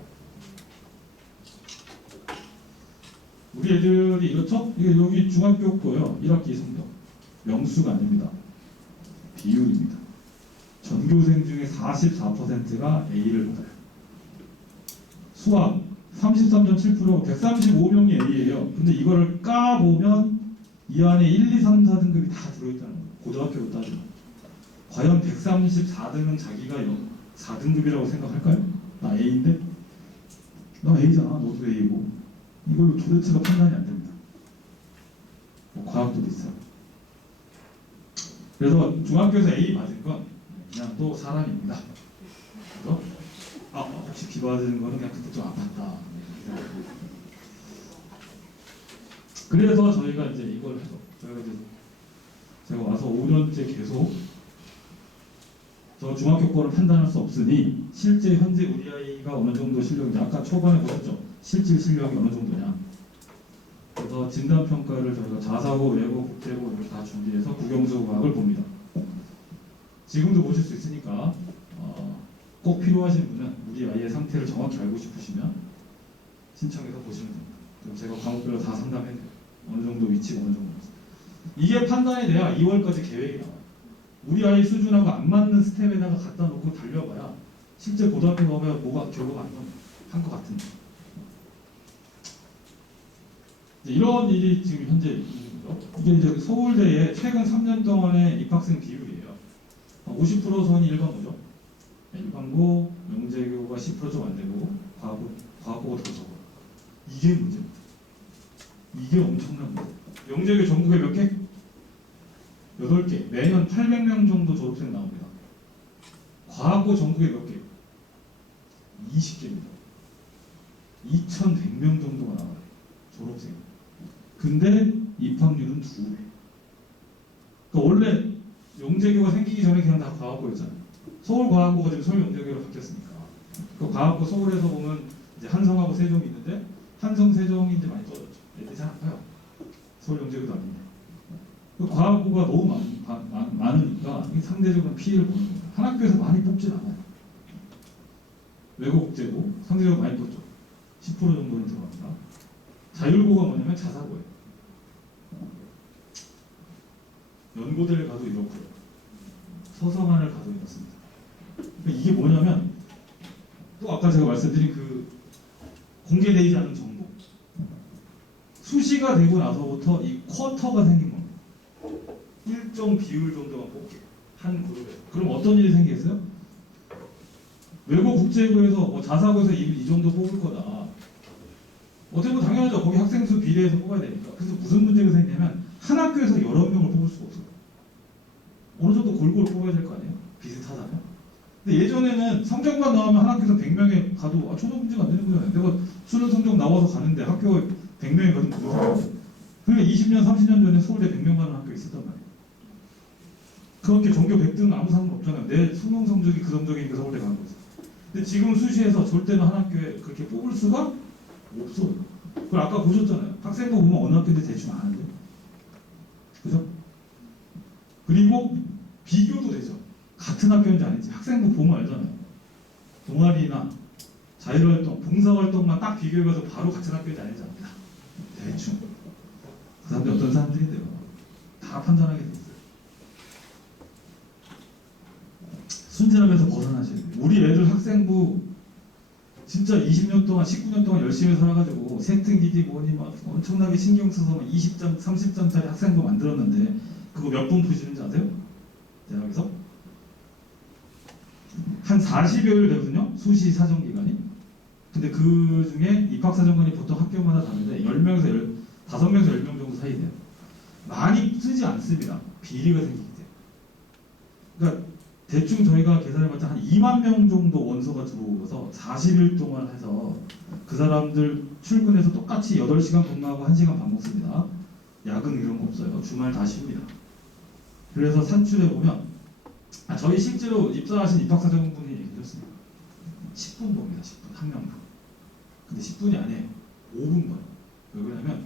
우리 애들이 이렇죠? 이게 여기 중학교 거요. 1학기 성적. 명수가 아닙니다. 비율입니다. 전교생 중에 44%가 A를 받아요. 수학 33.7%, 135명이 A예요. 근데 이거를 까보면 이 안에 1, 2, 3, 4등급이 다 들어있다는 거예요. 고등학교로 따지면. 과연 134등은 자기가 4등급이라고 생각할까요? 나 A인데? 나 A잖아. 너도 A고. 이걸로 도대체가 판단이 안 됩니다. 뭐 과학도 비슷하고. 그래서 중학교에서 A 맞은 건 그냥 또 사람입니다. 그래서 혹시 비 맞은 거는 그냥 그때 좀 아팠다. 그래서 저희가 이제 이걸 해서 제가 와서 5년째 계속 저 중학교 거를 판단할 수 없으니 실제 현재 우리 아이가 어느 정도 실력인지 아까 초반에 보셨죠? 실질 실력이 어느 정도냐. 그래서 진단평가를 저희가 자사고, 외고, 국제고 이렇게 다 준비해서 국영수과학을 봅니다. 지금도 보실 수 있으니까 꼭 필요하신 분은 우리 아이의 상태를 정확히 알고 싶으시면 신청해서 보시면 됩니다. 그럼 제가 과목별로 다 상담해드려요. 어느 정도 위치가 어느 정도. 이게 판단이 돼야 2월까지 계획이 나와요. 우리 아이 수준하고 안 맞는 스텝에다가 갖다 놓고 달려봐야 실제 고등학교 가면 뭐가 결과가 안 한 것 같은데. 이런 일이 지금 현재 있는 거죠. 이게 이제 서울대의 최근 3년 동안의 입학생 비율이에요. 50% 선이 일반고죠. 일반고, 영재교가 10% 좀 안 되고, 과학고가 더 적어요. 이게 문제입니다. 이게 엄청난 문제. 영재교 전국에 몇 개? 8개. 매년 800명 정도 졸업생 나옵니다. 과학고 전국에 몇 개? 20개입니다. 2,100명 정도가 나와요. 졸업생. 근데 입학률은 2배. 그러니까 원래 영재교가 생기기 전에 그냥 다 과학고였잖아요. 서울과학고가 지금 서울영재교로 바뀌었으니까. 그 과학고 서울에서 보면 이제 한성하고 세종이 있는데 한성, 세종이 이제 많이 떨어졌죠. 애들이 잘 안 가요. 서울영재교도 아닌데. 그 과학고가 너무 많으니까 상대적으로 피해를 보는 거예요. 한 학교에서 많이 뽑질 않아요. 외국국제고 상대적으로 많이 뽑죠. 10% 정도는 들어갑니다. 자율고가 뭐냐면 자사고예요. 연고대를 가도 이렇고요. 서성안을 가도 이렇습니다. 그러니까 이게 뭐냐면 또 아까 제가 말씀드린 그 공개되지 않은 정보. 수시가 되고 나서부터 이 쿼터가 생긴 겁니다. 일정 비율 정도만 뽑게 한 그룹에서. 그럼 어떤 일이 생기겠어요? 외국 국제고에서 뭐 자사고에서 이 정도 뽑을 거다. 어떻게 보면 당연하죠. 거기 학생 수 비례해서 뽑아야 되니까. 그래서 무슨 문제가 생기냐면 한 학교에서 여러 명을 뽑을 수가 없어요. 어느 정도 골고루 뽑아야 될 거 아니에요? 비슷하다면. 근데 예전에는 성적만 나오면 한 학교에서 100명에 가도 전혀 문제가 안 되는 거잖아요. 내가 수능 성적 나와서 가는데 학교에 100명이 가도 무슨 상관이에요? 그러니까 20년, 30년 전에 서울대 100명 가는 학교 있었단 말이에요. 그렇게 전교 100등 아무 상관없잖아요. 내 수능 성적이 그 성적이니까 서울대 가는 거죠. 근데 지금 수시에서 절대로 한 학교에 그렇게 뽑을 수가 없어요. 그걸 아까 보셨잖아요. 학생부 보면 어느 학교인지 대충 아는데. 그죠? 그리고 비교도 되죠. 같은 학교인지 아닌지 학생부 보면 알잖아요. 동아리나 자율활동, 봉사활동만 딱 비교해서 바로 같은 학교인지 아닌지 압니다. 대충. 그 사람들이 어떤 사람들인데요. 다 판단하게 돼 있어요. 순진함에서 벗어나셔야 돼요. 우리 애들 학생부 진짜 20년 동안, 19년 동안 열심히 살아가지고 세특기디 뭐니 막 엄청나게 신경 써서 20점, 30점짜리 학생부 만들었는데 그거 몇 분 푸시는지 아세요? 대학에서? 한 40여일 되거든요. 수시 사정 기간이. 근데 그 중에 입학 사정관이 보통 학교마다 다른데 10명에서 5명에서 10명 정도 사이 돼요. 많이 쓰지 않습니다. 비리가 생기기 때문에. 그러니까 대충 저희가 계산해봤자 한 2만 명 정도 원서가 들어오고서 40일 동안 해서 그 사람들 출근해서 똑같이 8시간 근무하고 1시간 밥 먹습니다. 야근 이런 거 없어요. 주말 다 쉽니다. 그래서 산출해보면 저희 실제로 입사하신 입학사정분이 얘기해줬습니다. 10분 봅니다. 10분 한 명당. 근데 10분이 아니에요. 5분 봐요. 왜 그러냐면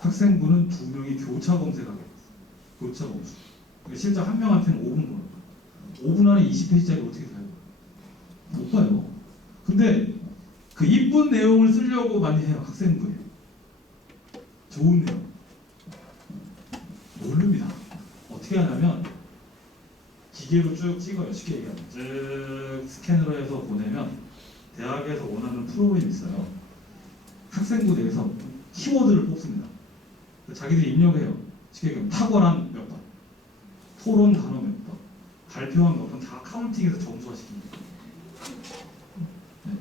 학생부는 2명이 교차 검색하게 됐어요. 교차 검수. 그러니까 실제 한 명한테는 5분 보는 거예요. 5분 안에 20페이지짜리 어떻게 사요? 못 봐요. 근데 그 이쁜 내용을 쓰려고 많이 해요. 학생부에. 좋은 내용. 모릅니다. 어떻게 하냐면 기계로 쭉 찍어요. 쉽게 얘기하면. 쭉 스캔으로 해서 보내면 대학에서 원하는 프로그램이 있어요. 학생부 내에서 키워드를 뽑습니다. 자기들이 입력해요. 쉽게 얘기하면 탁월한 몇 번, 토론 단어 몇 번, 발표한 몇 번 다 카운팅해서 점수화시킵니다. 네.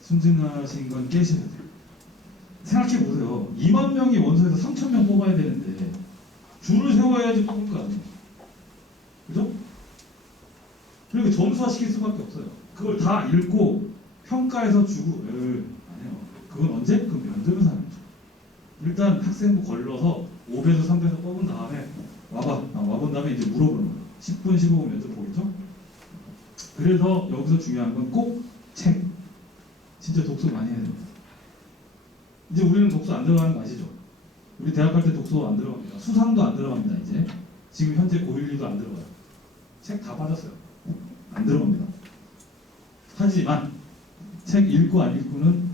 순진하신 건 깨셔야 돼요. 생각해보세요. 2만 명이 원서에서 3,000명 뽑아야 되는데 줄을 세워야지 뽑을 거 아니에요. 그죠? 그러니까 점수화 시킬 수밖에 없어요. 그걸 다 읽고 평가해서 주고 아니에요. 그건 언제? 그럼 면접에서 하는 거죠. 일단 학생부 걸러서 5배에서 3배에서 뽑은 다음에 와본 다음에 이제 물어보는 거예요. 10분, 15분 면접 보겠죠? 그래서 여기서 중요한 건 꼭 책. 진짜 독서 많이 해야 됩니다. 이제 우리는 독서 안 들어가는 거 아시죠? 우리 대학 갈 때 독서 안 들어갑니다. 수상도 안 들어갑니다. 이제 지금 현재 고1, 2도 안 들어가요. 책 다 빠졌어요. 안 들어갑니다. 하지만 책 읽고 안 읽고는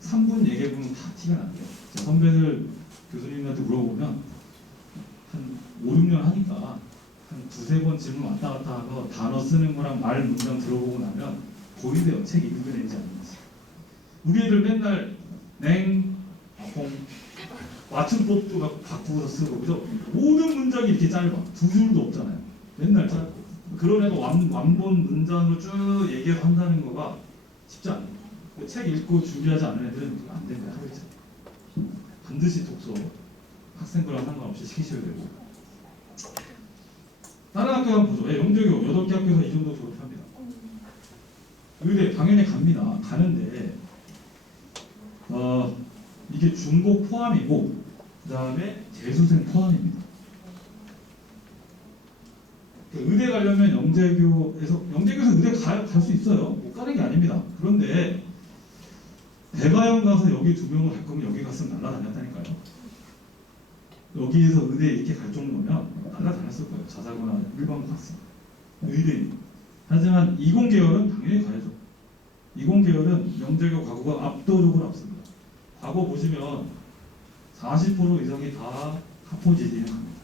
3분 얘기해보면 다 티가 나요. 선배들 교수님한테 물어보면 한 5, 6년 하니까 한 두세 번 질문 왔다 갔다 하고 단어 쓰는 거랑 말 문장 들어보고 나면 보이대요. 책 읽어내는지 안 읽는지. 우리 애들 맨날 냉, 콩, 맞춤법도 막 바꾸어서 쓰고 그죠? 모든 문장이 이렇게 짧아. 두 줄도 없잖아요. 맨날 짧고. 그런 애가 완본 문장으로 쭉 얘기를 한다는 거가 쉽지 않아요. 책 읽고 준비하지 않은 애들은 안 됩니다. 하루째. 반드시 독서 학생들랑 상관없이 시키셔야 되고. 다른 학교 한번 보죠. 영재교 8개 학교에서 이 정도 졸업합니다. 의대 당연히 갑니다. 가는데 이게 중복 포함이고 그 다음에 재수생 포함입니다. 의대 가려면 영재교에서 의대 갈 수 있어요. 못 가는 게 아닙니다. 그런데 대가영 가서 여기 2명을 갈 거면 여기 갔으면 날라다녔다니까요. 여기에서 의대 이렇게 갈 정도면 날라다녔을 거예요. 자사고나 일반 갔으면. 의대인. 하지만 이공계열은 당연히 가야죠. 이공계열은 영재교 과거가 압도적으로 앞섭니다. 과거 보시면 40% 이상이 다 하포지디에 갑니다.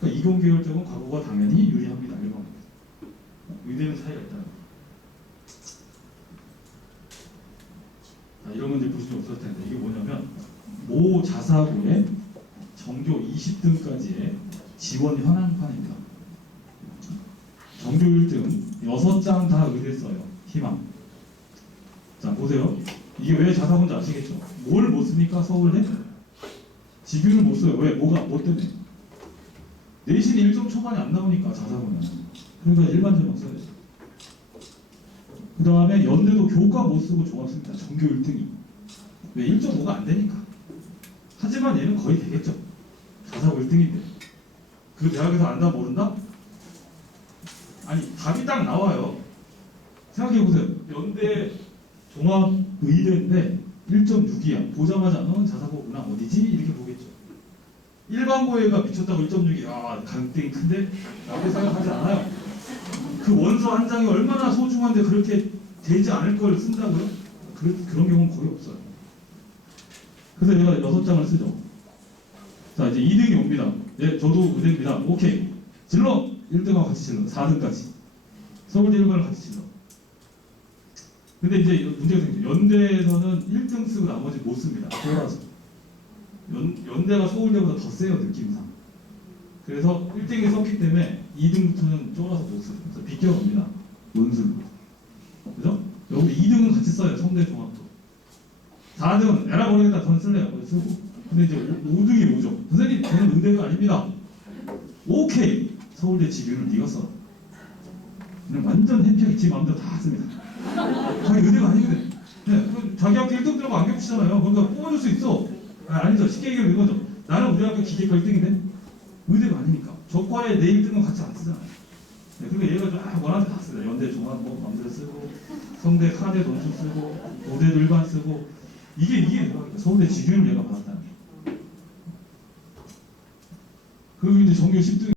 그러니까 이공계열 쪽은 과거가 당연히 유리합니다. 일반계열. 의대는 차이가 있다는 거예요. 이런 문제 보시면 없을 텐데 이게 뭐냐면 모 자사고의 정교 20등까지의 지원 현황판입니다. 정교 1등 6장 다 의대 써요. 희망. 자 보세요. 이게 왜 자사고인지 아시겠죠? 뭘 못 씁니까? 서울대? 지규를 못 써요. 왜? 뭐 때문에? 내신이 1점 초반이 안 나오니까 자사고는. 그러니까 일반적으로 써야죠. 그 다음에 연대도 교과 못 쓰고 종합 씁니다. 전교 1등이. 왜? 1.5가 안 되니까. 하지만 얘는 거의 되겠죠. 자사고 1등인데. 그 대학에서 안다 모른다? 아니 답이 딱 나와요. 생각해보세요. 연대 종합 의대인데 1.6이야. 보자마자 자사고구나 어디지? 이렇게 보겠죠. 일반고에가 미쳤다고 1.6이 강등이 큰데? 라고 생각하지 않아요. 그 원서 한 장이 얼마나 소중한데 그렇게 되지 않을 걸 쓴다고요? 그런 경우는 거의 없어요. 그래서 얘가 6장을 쓰죠. 자 이제 2등이 옵니다. 예, 저도 의대입니다. 오케이. 질러! 1등하고 같이 질러. 4등까지. 서울대 1번을 같이 질러. 근데 이제 문제가 생기죠. 연대에서는 1등 쓰고 나머지 못 씁니다. 돌아서. 연대가 서울대보다 더 세요, 느낌상. 그래서 1등이 썼기 때문에 2등부터는 쫄아서 못 써요. 그래서 비껴갑니다. 논술로. 그죠? 여기 2등은 같이 써요. 성대 종합도. 4등은 에라 모르겠다. 저는 쓸래요. 쓰고. 근데 이제 5등이 오죠. 선생님, 저는 의대가 아닙니다. 오케이. 서울대 지규를 네가 써. 그냥 완전 햄피하게 지 마음대로 다 씁니다. 자기 의대가 아니거든. 네, 자기 학교 1등 들어가고 안경 붙이잖아요. 그러니까 뽑아줄 수 있어. 아니죠. 쉽게 얘기하면 이거죠. 나는 우리 학교 기계과 1등인데 의대가 아니니까. 저과에 내 1등은 같이 안 쓰잖아요. 네, 그러니까 얘가 좀 원하는 다 쓰요. 연대 종합 뭐 마음대로 쓰고, 성대 카대 논술 쓰고, 고대 일반 쓰고. 이게 서울대 지규를 얘가 받았다는 게. 그리고 이제 전교 10등